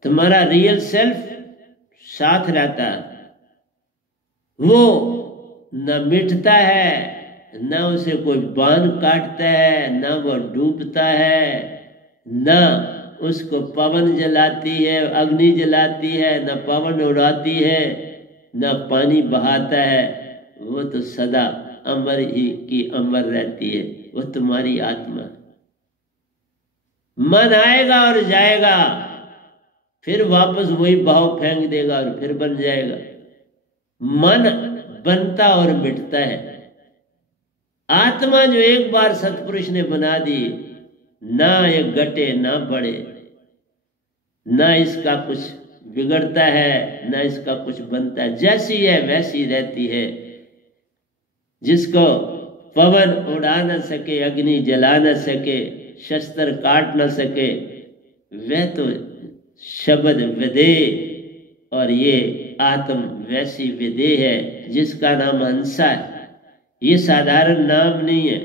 तुम्हारा रियल सेल्फ साथ रहता है, वो न मिटता है, न उसे कोई बांध काटता है, न वो डूबता है, न उसको पवन जलाती है, अग्नि जलाती है, न पवन उड़ाती है, न पानी बहाता है। वो तो सदा अमर ही की अमर रहती है, वो तुम्हारी आत्मा। मन आएगा और जाएगा, फिर वापस वही भाव फेंक देगा और फिर बन जाएगा। मन बनता और मिटता है, आत्मा जो एक बार सत्पुरुष ने बना दी, ना ये घटे ना बढ़े, ना इसका कुछ बिगड़ता है, ना इसका कुछ बनता है, जैसी है वैसी रहती है। जिसको पवन उड़ा न सके, अग्नि जला न सके, शस्त्र काट न सके, वह तो शब्द विदे, और ये आत्म वैसी विदे है जिसका नाम हंसा है। ये साधारण नाम नहीं है,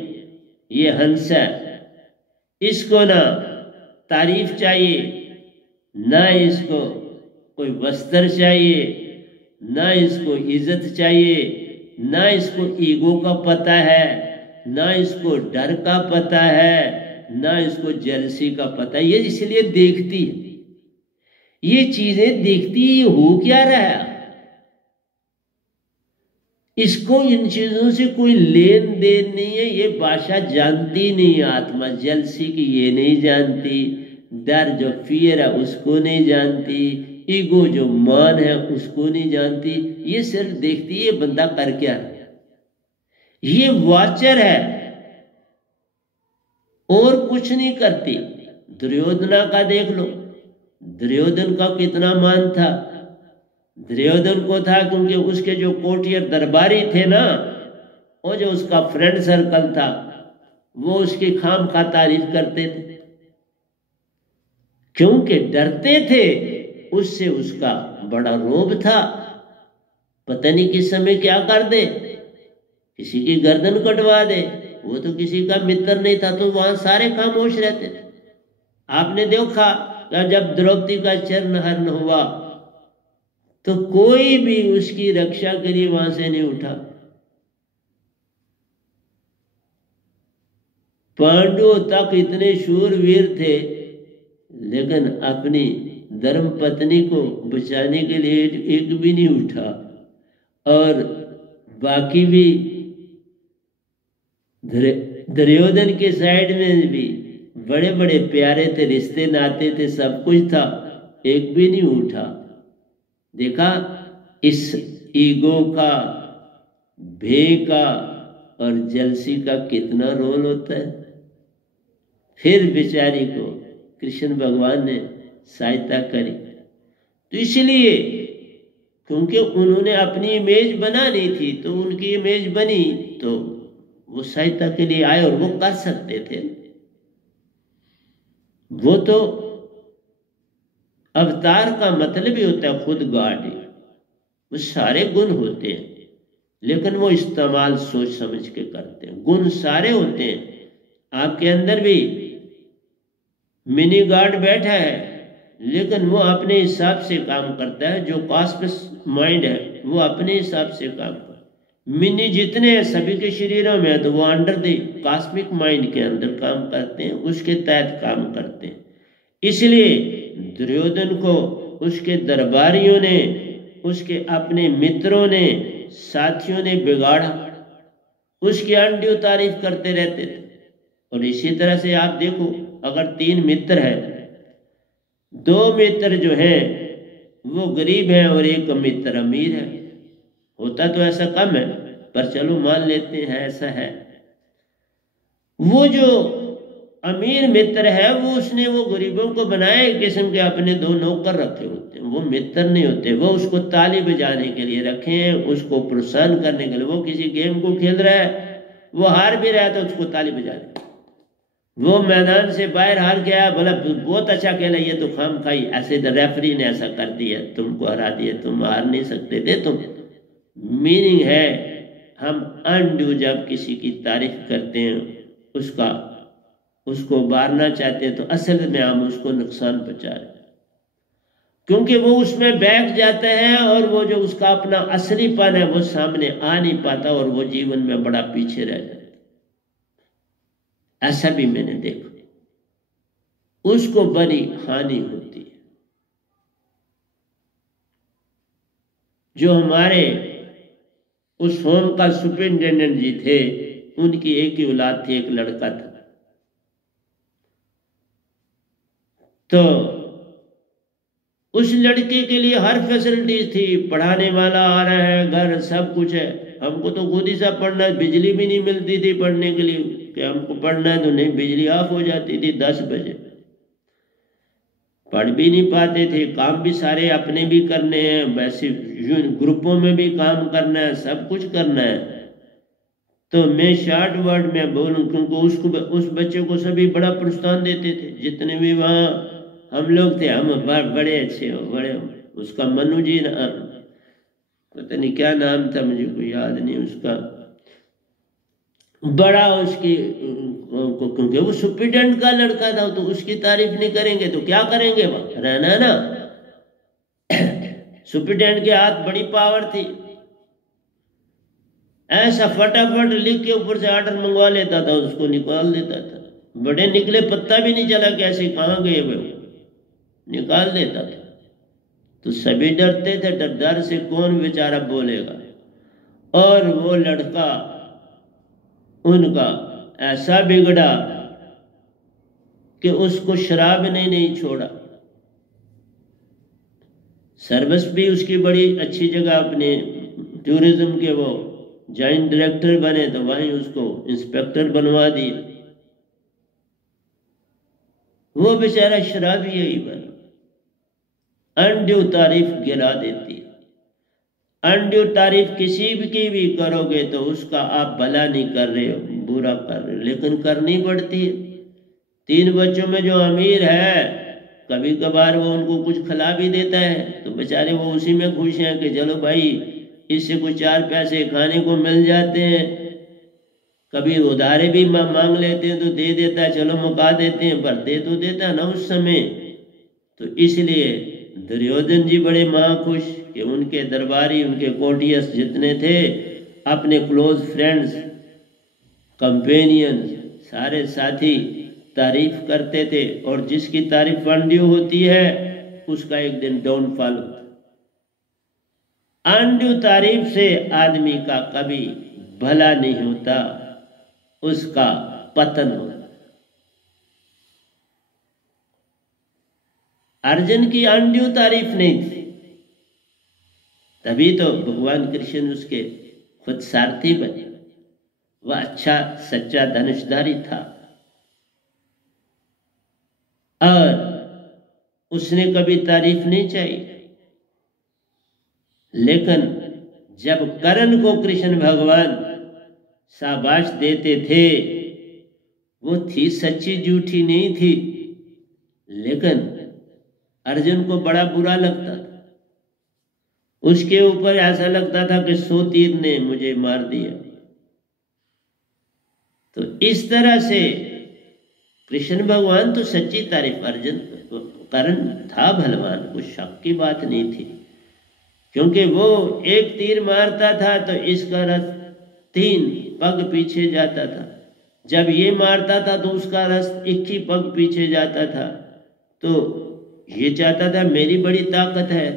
ये हंस है। इसको ना तारीफ चाहिए, ना इसको कोई वस्त्र चाहिए, ना इसको इज्जत चाहिए, ना इसको ईगो का पता है, ना इसको डर का पता है, ना इसको जेलसी का पता है। ये इसलिए देखती है, ये चीजें देखती, ये हो क्या रहा, इसको इन चीजों से कोई लेन देन नहीं है। ये भाषा जानती नहीं आत्मा, जेलसी की ये नहीं जानती, डर जो फियर है उसको नहीं जानती, ईगो जो मान है उसको नहीं जानती। ये सिर्फ देखती है बंदा कर क्या है, ये वाचर है और कुछ नहीं करती। दुर्योधना का देख लो, दुर्योधन का कितना मान था। दुर्योधन को था क्योंकि उसके जो कोटियर दरबारी थे ना, वो जो उसका फ्रेंड सर्कल था, वो उसकी खाम खा तारीफ करते थे, क्योंकि डरते थे उससे। उसका बड़ा रोब था, पता नहीं किस समय क्या कर दे, किसी की गर्दन कटवा दे। वो तो किसी का मित्र नहीं था, तो वहां सारे खामोश रहते थे। आपने देखा जब द्रौपदी का चरण हरण हुआ तो कोई भी उसकी रक्षा के लिए वहां से नहीं उठा। पांडवों तक इतने शूरवीर थे, लेकिन अपनी धर्म पत्नी को बचाने के लिए एक भी नहीं उठा। और बाकी भी दुर्योधन के साइड में भी बड़े बड़े प्यारे थे, रिश्ते नाते थे, सब कुछ था, एक भी नहीं उठा। देखा इस ईगो का, भय का और जलसी का कितना रोल होता है। फिर बेचारी को कृष्ण भगवान ने सहायता करी, तो इसलिए क्योंकि उन्होंने अपनी इमेज बनानी थी, तो उनकी इमेज बनी, तो वो सहायता के लिए आए और वो कर सकते थे। वो तो अवतार का मतलब ही होता है खुद गॉड, वो सारे गुण होते हैं, लेकिन वो इस्तेमाल सोच समझ के करते हैं। गुण सारे होते हैं, आपके अंदर भी मिनी गॉड बैठा है, लेकिन वो अपने हिसाब से काम करता है। जो कॉस्मिक माइंड है वो अपने हिसाब से काम करता है। मिनी जितने हैं सभी के शरीरों में, तो वो अंडर द कॉस्मिक माइंड के अंदर काम करते हैं, उसके तहत काम करते हैं। इसलिए दुर्योधन को उसके दरबारियों ने, उसके अपने मित्रों ने, साथियों ने बिगाड़ा, उसकी अनड्यू तारीफ करते रहते थे। और इसी तरह से आप देखो, अगर 3 मित्र हैं, 2 मित्र जो हैं वो गरीब हैं और एक मित्र अमीर है। होता तो ऐसा कम है, पर चलो मान लेते हैं ऐसा है। वो जो अमीर मित्र है उसने वो गरीबों को बनाया एक किस्म के अपने 2 नौकर रखे होते हैं। वो मित्र नहीं होते, वो उसको ताली बजाने के लिए रखे हैं, उसको प्रोत्साहन करने के लिए। वो किसी गेम को खेल रहा है, वो हार भी रहा है तो उसको ताली बजा रहे। वो मैदान से बाहर हार गया, बोला बहुत अच्छा खेला, ये तो खाम खाई, ऐसे तो रेफरी ने ऐसा कर दिया, तुमको हरा दिया, तुम हार नहीं सकते थे तुम। मीनिंग है, हम अनड्यू जब किसी की तारीफ करते हैं, उसको उबारना चाहते हैं, तो असल में हम उसको नुकसान पहुंचा रहे हैं, क्योंकि वो उसमें बैठ जाता है और वो जो उसका अपना असलीपन है वो सामने आ नहीं पाता और वो जीवन में बड़ा पीछे रह जाता है। ऐसा भी मैंने देखा, उसको बड़ी हानि होती है। जो हमारे उस होम का सुपरिटेंडेंट जी थे, उनकी एक ही औलाद थी, एक लड़का था। तो उस लड़के के लिए हर फैसिलिटीज थी, पढ़ाने वाला आ रहा है, घर सब कुछ है। हमको तो खुद ही सब पढ़ना, बिजली भी नहीं मिलती थी पढ़ने के लिए, कि हमको पढ़ना है तो नहीं, बिजली ऑफ हो जाती थी 10 बजे, पढ़ भी नहीं पाते थे। काम भी सारे अपने भी करने हैं, वैसे ग्रुपों में भी काम करना है, सब कुछ करना है। तो मैं शॉर्ट वर्ड में बोलूं, क्योंकि उस बच्चे को सभी बड़ा प्रोत्साहन देते थे, जितने भी वहाँ हम लोग थे, हम बड़े अच्छे हो, बड़े हो। उसका मनु जी पता नहीं क्या नाम था, मुझे कोई याद नहीं उसका, बड़ा उसकी, क्योंकि वो सुपरिटेंडेंट का लड़का था, तो उसकी तारीफ नहीं करेंगे तो क्या करेंगे, वहां रहना ना। सुपरिटेंडेंट के हाथ बड़ी पावर थी, ऐसा फटाफट लिख के ऊपर से ऑर्डर मंगवा लेता था, उसको निकाल देता था। बड़े निकले पत्ता भी नहीं चला कैसे कहाँ गए वो, निकाल देता था। तो सभी डरते थे, डर से कौन बेचारा बोलेगा। और वो लड़का उनका ऐसा बिगड़ा कि उसको शराब ने नहीं छोड़ा। सर्विस भी उसकी बड़ी अच्छी जगह, अपने टूरिज्म के वो जॉइंट डायरेक्टर बने, तो वहीं उसको इंस्पेक्टर बनवा दिए। वो बेचारा शराबी यही बना। अनड्यू तारीफ गिरा देती है। अनड्यू तारीफ किसी की भी करोगे तो उसका आप भला नहीं कर रहे हो, बुरा कर रहे हो, लेकिन करनी पड़ती है। 3 बच्चों में जो अमीर है, कभी कभार वो उनको कुछ खिला भी देता है, तो बेचारे वो उसी में खुश हैं कि चलो भाई इससे कुछ 4 पैसे खाने को मिल जाते हैं। कभी उधारे भी मांग लेते हैं तो दे देता है, चलो मुका देते हैं, पर दे तो देता ना उस समय। तो इसलिए दुर्योधन जी बड़े महाखुश कि उनके दरबारी, उनके कोर्टियस जितने थे, अपने क्लोज फ्रेंड्स, कंपेनियन, सारे साथी तारीफ करते थे। और जिसकी तारीफ अनड्यू होती है उसका एक दिन डाउनफॉल होता है। अनड्यू तारीफ से आदमी का कभी भला नहीं होता, उसका पतन होता। अर्जुन की अनड्यू तारीफ नहीं थी, तभी तो भगवान कृष्ण उसके खुद सारथी बने। वह अच्छा सच्चा धनुषधारी था और उसने कभी तारीफ नहीं चाहिए। लेकिन जब कर्ण को कृष्ण भगवान शाबाश देते थे, वो थी सच्ची झूठी नहीं थी, लेकिन अर्जुन को बड़ा बुरा लगता था। उसके ऊपर ऐसा लगता था कि 100 तीर ने मुझे मार दिया। तो इस तरह से कृष्ण भगवान तो सच्ची तारीफ, अर्जुन कर्ण था भलवान, कुछ शक की बात नहीं थी, क्योंकि वो एक तीर मारता था तो इसका रथ 3 पग पीछे जाता था। जब ये मारता था तो उसका रथ 1 ही पग पीछे जाता था। तो ये चाहता था मेरी बड़ी ताकत है,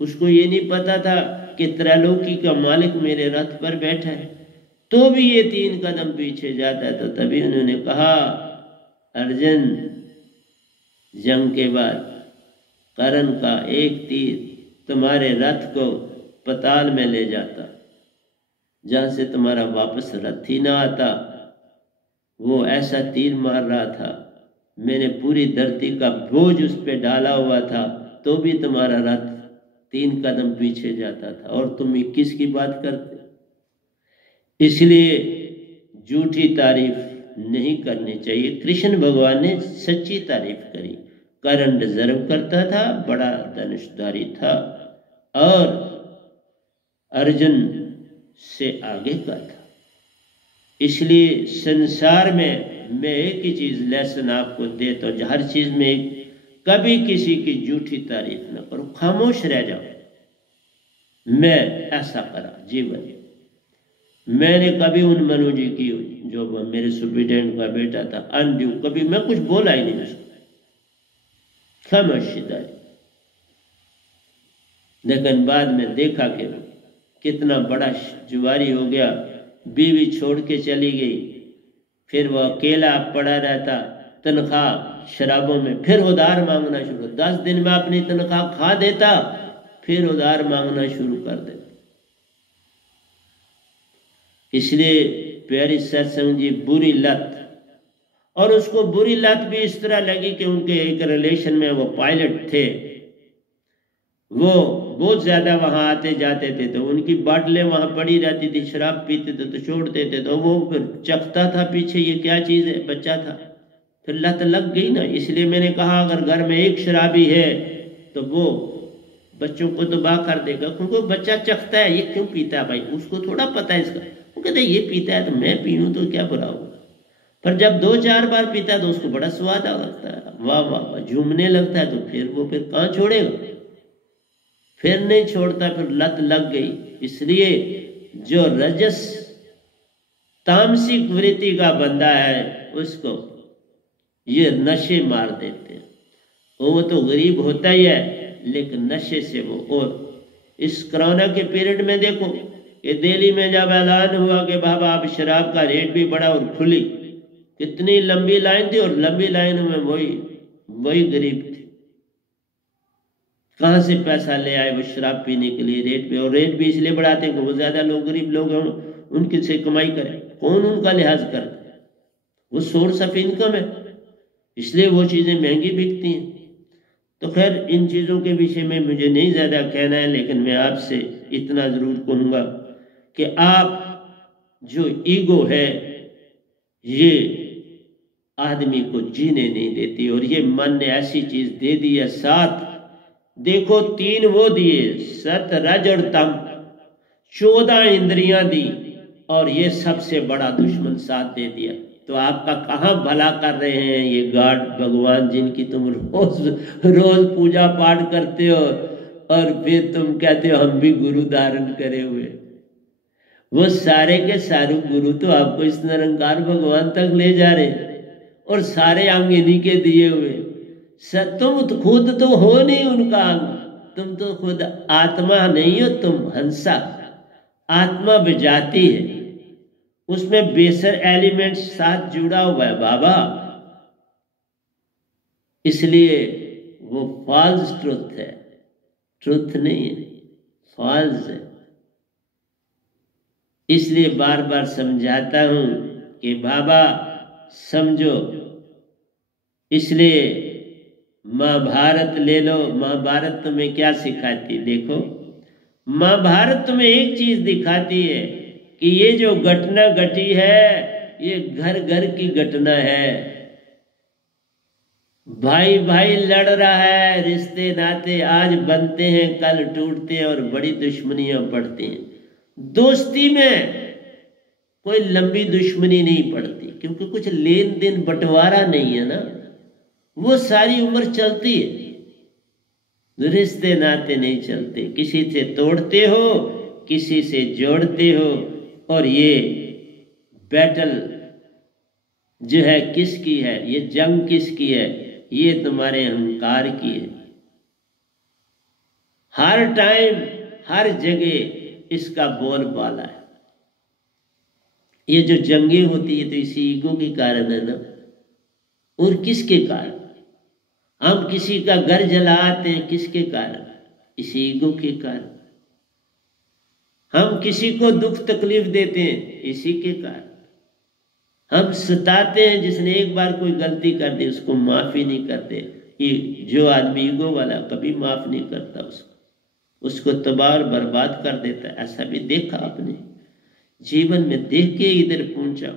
उसको ये नहीं पता था कि त्रैलोकी का मालिक मेरे रथ पर बैठा है, तो भी ये 3 कदम पीछे जाता है। तो तभी उन्होंने कहा, अर्जुन, जंग के बाद कर्ण का एक तीर तुम्हारे रथ को पताल में ले जाता, जहां से तुम्हारा वापस रथ ही ना आता। वो ऐसा तीर मार रहा था, मैंने पूरी धरती का बोझ उस पर डाला हुआ था, तो भी तुम्हारा रथ 3 कदम पीछे जाता था, और तुम 21 की बात करते। इसलिए झूठी तारीफ नहीं करनी चाहिए। कृष्ण भगवान ने सच्ची तारीफ करी। कर्ण डिजर्व करता था, बड़ा धनुषधारी था और अर्जुन से आगे का था। इसलिए संसार में मैं एक ही चीज लेसन आपको देता हूं, हर चीज में कभी किसी की झूठी तारीफ न करो, खामोश रह जाओ। मैं ऐसा करा जीवन, मैंने कभी उन मनु जी की, जो मेरे सुप्रिटेंडेंट का बेटा था, अनड्यू, कभी मैं कुछ बोला ही नहीं उसको, खामोशीदारी। लेकिन बाद में देखा कि कितना बड़ा जुआरी हो गया, बीवी छोड़ के चली गई, फिर वो अकेला पड़ा रहता, तनख्वाह शराबों में, फिर उधार मांगना शुरू। 10 दिन में अपनी तनख्वाह खा देता, फिर उधार मांगना शुरू कर देता। इसलिए प्यारी सत्संग जी, बुरी लत, और उसको बुरी लत भी इस तरह लगी कि उनके एक रिलेशन में वो पायलट थे, वो बहुत ज्यादा वहां आते जाते थे, तो उनकी बाटलें वहां पड़ी रहती थी, शराब पीते थे तो छोड़ देते, तो वो फिर चखता था पीछे, ये क्या चीज है, बच्चा था, फिर लत लग गई ना। इसलिए मैंने कहा, अगर घर में एक शराबी है तो वो बच्चों को तबाह कर देगा, क्योंकि बच्चा चखता है, ये क्यों पीता है भाई, उसको थोड़ा पता है इसका, वो कहते ये पीता है तो मैं पीऊं तो क्या बुरा होगा। पर जब 2-4 बार पीता है तो उसको बड़ा स्वाद आ लगता है, वाह वाह वाह, झूमने लगता है, तो फिर वो फिर कहाँ छोड़ेगा, फिर नहीं छोड़ता, फिर लत लग गई। इसलिए जो रजस तामसिक वृत्ति का बंदा है, उसको ये नशे मार देते हैं। वो तो गरीब होता ही है, लेकिन नशे से वो। और इस कोरोना के पीरियड में देखो कि दिल्ली में जब ऐलान हुआ कि बाबा अब शराब का रेट भी बढ़ा और खुली, कितनी लंबी लाइन थी, और लंबी लाइन में वही गरीब थे। कहाँ से पैसा ले आए वो शराब पीने के लिए रेट पे, और रेट भी इसलिए बढ़ाते हैं कि वो ज्यादा लोग, गरीब लोग हैं, उनके से कमाई करें। कौन उनका लिहाज करता है, वो सोर्स ऑफ इनकम है, इसलिए वो चीजें महंगी बिकती हैं। तो खैर, इन चीजों के विषय में मुझे नहीं ज्यादा कहना है, लेकिन मैं आपसे इतना जरूर कहूंगा कि आप जो ईगो है, ये आदमी को जीने नहीं देती, और ये मन ने ऐसी चीज दे दी है। 7 देखो 3 वो दिए, सत रज और तम, 14 इंद्रियां दी, और ये सबसे बड़ा दुश्मन 7 दे दिया। तो आपका कहाँ भला कर रहे हैं ये गॉड भगवान, जिनकी तुम रोज पूजा पाठ करते हो, और फिर तुम कहते हो हम भी गुरु धारण करे हुए। वो सारे के सारे गुरु तो आपको इस निरंकार भगवान तक ले जा रहे, और सारे अंग इन्हीं के दिए हुए। तुम तो खुद तो हो नहीं उनका अंग, तुम तो खुद आत्मा नहीं हो, तुम हंसा। आत्मा विजाती है, उसमें बेसर एलिमेंट साथ जुड़ा हुआ है बाबा, इसलिए वो फॉल्स ट्रुथ है, ट्रुथ नहीं है, फॉल्स है। इसलिए बार बार समझाता हूं कि बाबा समझो। इसलिए महाभारत ले लो, महाभारत तुम्हें क्या सिखाती, देखो महाभारत तुम्हें एक चीज दिखाती है कि ये जो घटना घटी है, ये घर घर की घटना है। भाई भाई लड़ रहा है, रिश्ते नाते आज बनते हैं, कल टूटते हैं, और बड़ी दुश्मनियां पड़ती हैं। दोस्ती में कोई लंबी दुश्मनी नहीं पड़ती, क्योंकि कुछ लेन देन बंटवारा नहीं है ना, वो सारी उम्र चलती है। रिश्ते नाते नहीं चलते, किसी से तोड़ते हो, किसी से जोड़ते हो, और ये बैटल जो है किसकी है, ये जंग किसकी है, ये तुम्हारे अहंकार की है। हर टाइम हर जगह इसका बोलबाला है। ये जो जंगें होती है तो इसी ईगो के कारण है ना। और किसके कारण? हम किसी का घर जलाते हैं, किसके कारण? इसी ईगो के कारण। हम किसी को दुख तकलीफ देते हैं, इसी के कारण। हम सताते हैं, जिसने एक बार कोई गलती कर दी उसको माफ ही नहीं करते। जो आदमी ईगो वाला कभी माफ नहीं करता, उसको तबाह और बर्बाद कर देता है। ऐसा भी देखा आपने जीवन में, देख के इधर पहुंचा।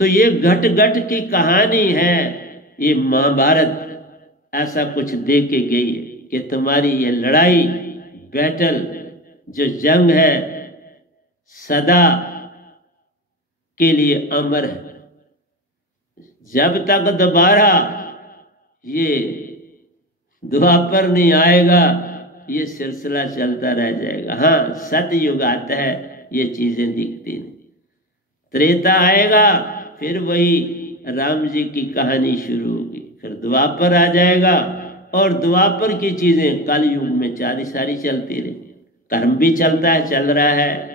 तो ये घट घट की कहानी है। ये महाभारत ऐसा कुछ दे के गई है कि तुम्हारी ये लड़ाई, बैटल, जो जंग है, सदा के लिए अमर है। जब तक दोबारा ये द्वापर नहीं आएगा, ये सिलसिला चलता रह जाएगा। हाँ, सतयुग आता है, ये चीजें दिखती नहीं। त्रेता आएगा, फिर वही राम जी की कहानी शुरू होगी। फिर द्वापर आ जाएगा, और द्वापर की चीजें कल युग में सारी चलती रही। कर्म भी चलता है, चल रहा है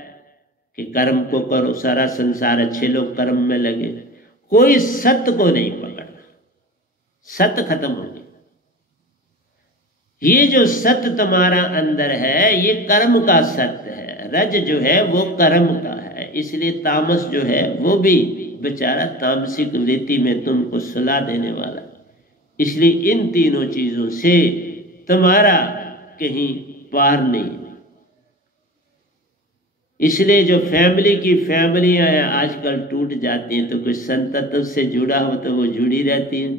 कि कर्म को करो, सारा संसार अच्छे लोग कर्म में लगे। कोई सत्य को नहीं पकड़ना, सत्य खत्म हो गया। ये जो सत्य तुम्हारा अंदर है, ये कर्म का सत्य है। रज जो है वो कर्म का है, इसलिए तामस जो है वो भी बेचारा तामसिक रीति में तुमको सुला देने वाला। इसलिए इन तीनों चीजों से तुम्हारा कहीं पार नहीं। इसलिए जो फैमिली की फैमिलियां आजकल टूट जाती हैं, तो कोई संतत्व से जुड़ा हो तो वो जुड़ी रहती है।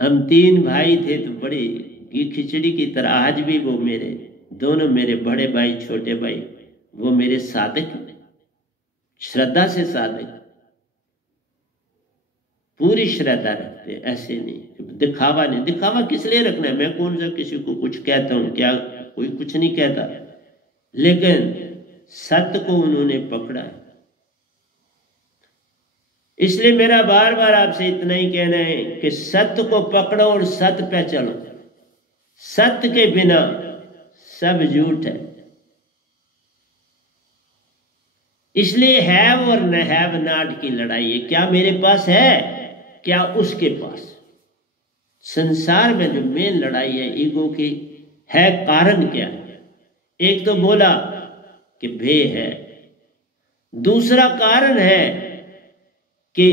हम 3 भाई थे तो बड़ी खिचड़ी की तरह, आज भी वो मेरे दोनों, मेरे बड़े भाई छोटे भाई, वो मेरे साधक, श्रद्धा से साधक, पूरी श्रद्धा रखते। ऐसे नहीं दिखावा नहीं। दिखावा किस लिए रखना है? मैं कौन सा किसी को कुछ कहता हूं? क्या कोई कुछ नहीं कहता, लेकिन सत्य को उन्होंने पकड़ा है। इसलिए मेरा बार बार आपसे इतना ही कहना है कि सत्य को पकड़ो और सत्य पे चलो। सत्य के बिना सब झूठ है। इसलिए हैव और न हैव नॉट की लड़ाई है। क्या मेरे पास है, क्या उसके पास? संसार में जो मेन लड़ाई है ईगो की है। कारण क्या है? एक तो बोला कि भय है, दूसरा कारण है कि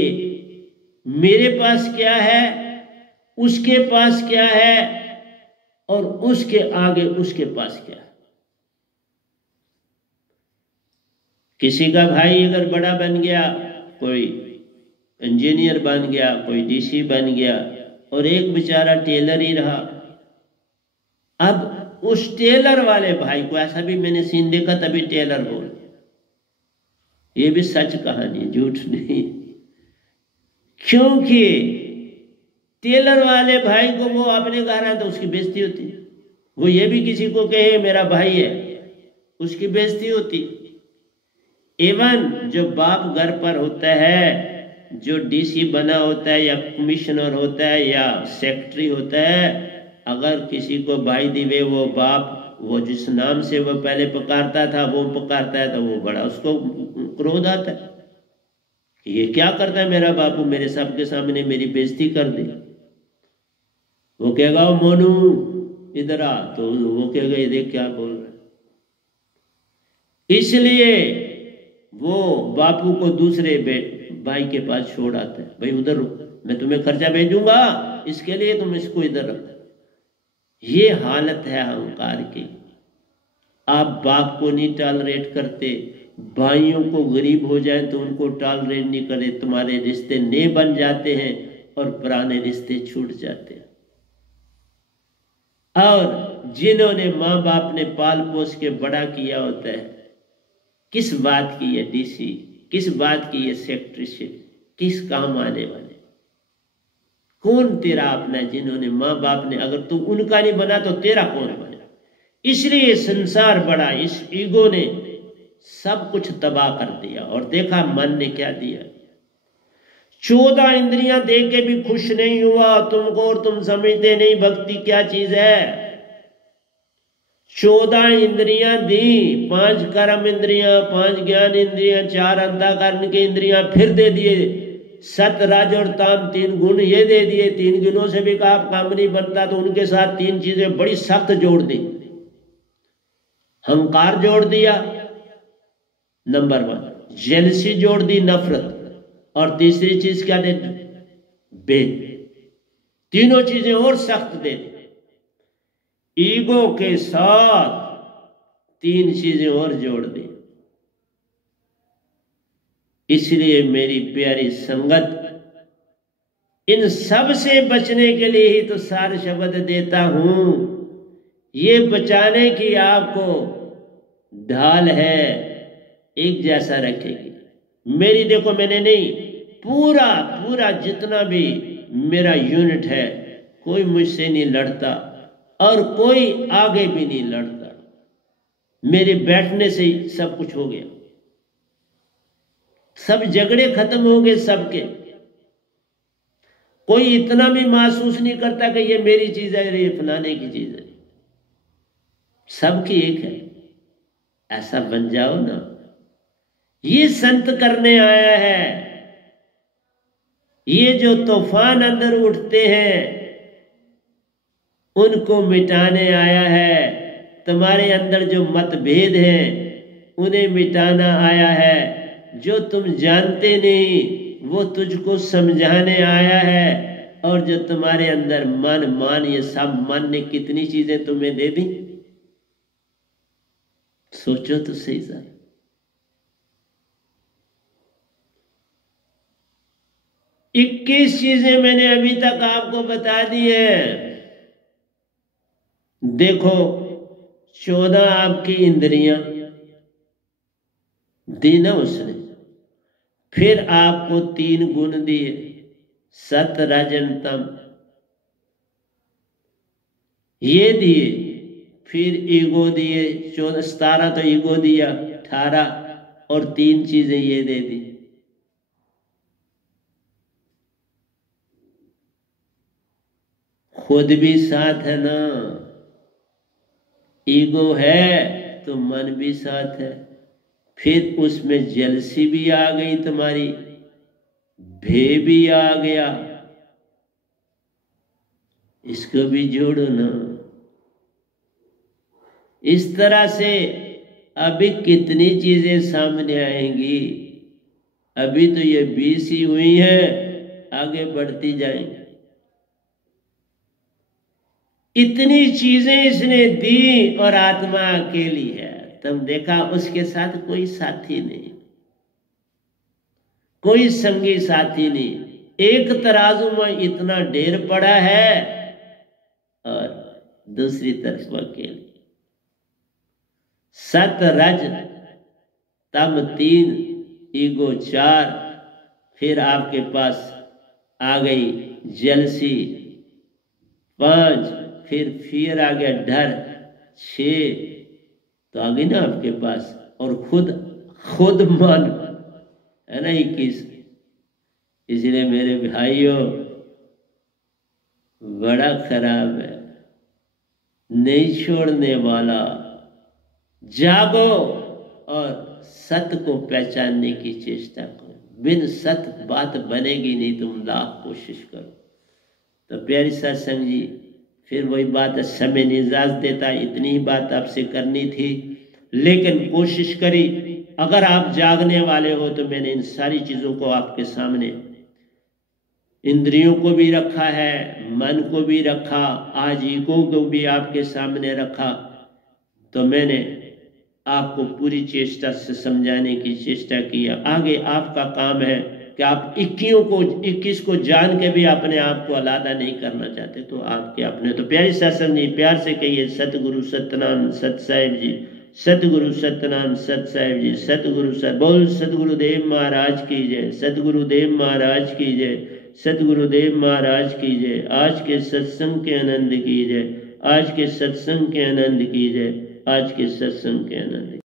मेरे पास क्या है, उसके पास क्या है, और उसके आगे उसके पास क्या है। किसी का भाई अगर बड़ा बन गया, कोई इंजीनियर बन गया, कोई डीसी बन गया, और एक बेचारा टेलर ही रहा। अब उस टेलर वाले भाई को, ऐसा भी मैंने सीन देखा, तभी टेलर बोल, ये भी सच कहानी, झूठ नहीं। क्योंकि टेलर वाले भाई को वो अपने घर आए तो उसकी बेइज्जती होती, वो ये भी किसी को कहे मेरा भाई है, उसकी बेइज्जती होती। इवन जो बाप घर पर होता है, जो डीसी बना होता है या कमिश्नर होता है या सेक्रेटरी होता है, अगर किसी को भाई दिवे, वो बाप, वो जिस नाम से वो पहले पुकारता था वो पुकारता है, तो वो बड़ा उसको क्रोध आता है। ये क्या करता है मेरा बापू, मेरे सबके सामने मेरी बेइज्जती कर दी। वो कहेगा मोनू इधर आ, तो वो कहेगा ये देख क्या बोल रहा है। इसलिए वो बापू को दूसरे भाई के पास छोड़ आता है, भाई उधर रुक, मैं तुम्हें खर्चा भेजूंगा, इसके लिए तुम इसको इधर रख। ये हालत है अहंकार की। आप बाप को नहीं टॉलरेट करते, भाइयों को गरीब हो जाए तो उनको टॉलरेट नहीं करे, तुम्हारे रिश्ते नए बन जाते हैं और पुराने रिश्ते छूट जाते हैं। और जिन्होंने माँ बाप ने पाल पोस के बड़ा किया होता है, किस बात की ये डीसी, किस बात की ये सेक्रेटरीशिप, किस काम आने वाले? कौन तेरा अपना? जिन्होंने माँ बाप ने, अगर तू उनका नहीं बना तो तेरा कौन बने? इसलिए संसार बड़ा, इस ईगो ने सब कुछ तबाह कर दिया। और देखा मन ने क्या दिया, 14 इंद्रियां देख के भी खुश नहीं हुआ तुमको, और तुम समझते नहीं भक्ति क्या चीज है। 14 इंद्रियां दी, 5 कर्म इंद्रियां, 5 ज्ञान इंद्रियां, 4 अंतःकरण की इंद्रियां, फिर दे दिए सत रज और ताम 3 गुण, ये दे दिए। 3 गुणों से भी काम नहीं बनता तो उनके साथ 3 चीजें बड़ी सख्त जोड़ दी। अहंकार जोड़ दिया नंबर 1, जेलसी जोड़ दी नफरत, और तीसरी चीज क्या दे दी? बेद। तीनों चीजें और सख्त दे दी। ईगो के साथ 3 चीजें और जोड़ दी। इसलिए मेरी प्यारी संगत, इन सब से बचने के लिए ही तो सार शब्द देता हूं। ये बचाने की आपको ढाल है, एक जैसा रखेगी। मेरी देखो, मैंने नहीं, पूरा पूरा जितना भी मेरा यूनिट है, कोई मुझसे नहीं लड़ता और कोई आगे भी नहीं लड़ता। मेरे बैठने से ही सब कुछ हो गया, सब झगड़े खत्म हो गए सबके। कोई इतना भी महसूस नहीं करता कि ये मेरी चीज है, ये फलाने की चीज है। सबकी एक है, ऐसा बन जाओ ना। ये संत करने आया है। ये जो तूफान अंदर उठते हैं उनको मिटाने आया है। तुम्हारे अंदर जो मतभेद हैं उन्हें मिटाना आया है। जो तुम जानते नहीं वो तुझको समझाने आया है। और जो तुम्हारे अंदर मान ये सब मन ने कितनी चीजें तुम्हें दे दी, सोचो तो सही सा। इक्कीस चीजें मैंने अभी तक आपको बता दी हैं। देखो, 14 आपकी इंद्रियां दी ना उसने, फिर आपको 3 गुण दिए, सत रजन तम, ये दिए। फिर ईगो दिए 14, 17 तो ईगो दिया, 18, और 3 चीजें ये दे दी। खुद भी साथ है ना, ईगो है तो मन भी साथ है। फिर उसमें जेलसी भी आ गई तुम्हारी, भय भी आ गया, इसको भी जोड़ो ना। इस तरह से अभी कितनी चीजें सामने आएंगी। अभी तो ये 20 ही हुई है, आगे बढ़ती जाएंगी। इतनी चीजें इसने दी और आत्मा अकेली है। तुम देखा, उसके साथ कोई साथी नहीं, कोई संगी साथी नहीं। एक तराजू में इतना ढेर पड़ा है और दूसरी तरफ अकेली। सत रज तम 3, ईगो 4, फिर आपके पास आ गई जेलसी 5, फिर आ गया डर 6, तो आ गई ना आपके पास। और खुद मन है ना 21। इसलिए मेरे भाइयों, बड़ा खराब है, नहीं छोड़ने वाला। जागो और सत्य को पहचानने की चेष्टा करो। बिन सत्य बात बनेगी नहीं, तुम लाख कोशिश करो। तो प्यारी सत्संग जी, फिर वही बात है, समय नहीं इजाजत देता, इतनी ही बात आपसे करनी थी, लेकिन कोशिश करी। अगर आप जागने वाले हो तो मैंने इन सारी चीजों को आपके सामने, इंद्रियों को भी रखा है, मन को भी रखा, आज ईगो को भी आपके सामने रखा। तो मैंने आपको पूरी चेष्टा से समझाने की चेष्टा की। आगे आपका काम है कि आप 21 को जान के भी अपने आप को अलादा नहीं करना चाहते, तो आपके अपने। तो प्यारी सत्संग जी, प्यार से कहिए, सतगुरु सतनाम सत साहिब जी, सतगुरु सतनाम सत साहिब जी, सतगुरु बोल सतगुरुदेव महाराज की जय, सतगुरुदेव महाराज की जय, सतगुरुदेव महाराज की जय। आज के सत्संग के आनंद की जय, आज के सत्संग के आनंद की जय, आज के सत्संग के आनंद।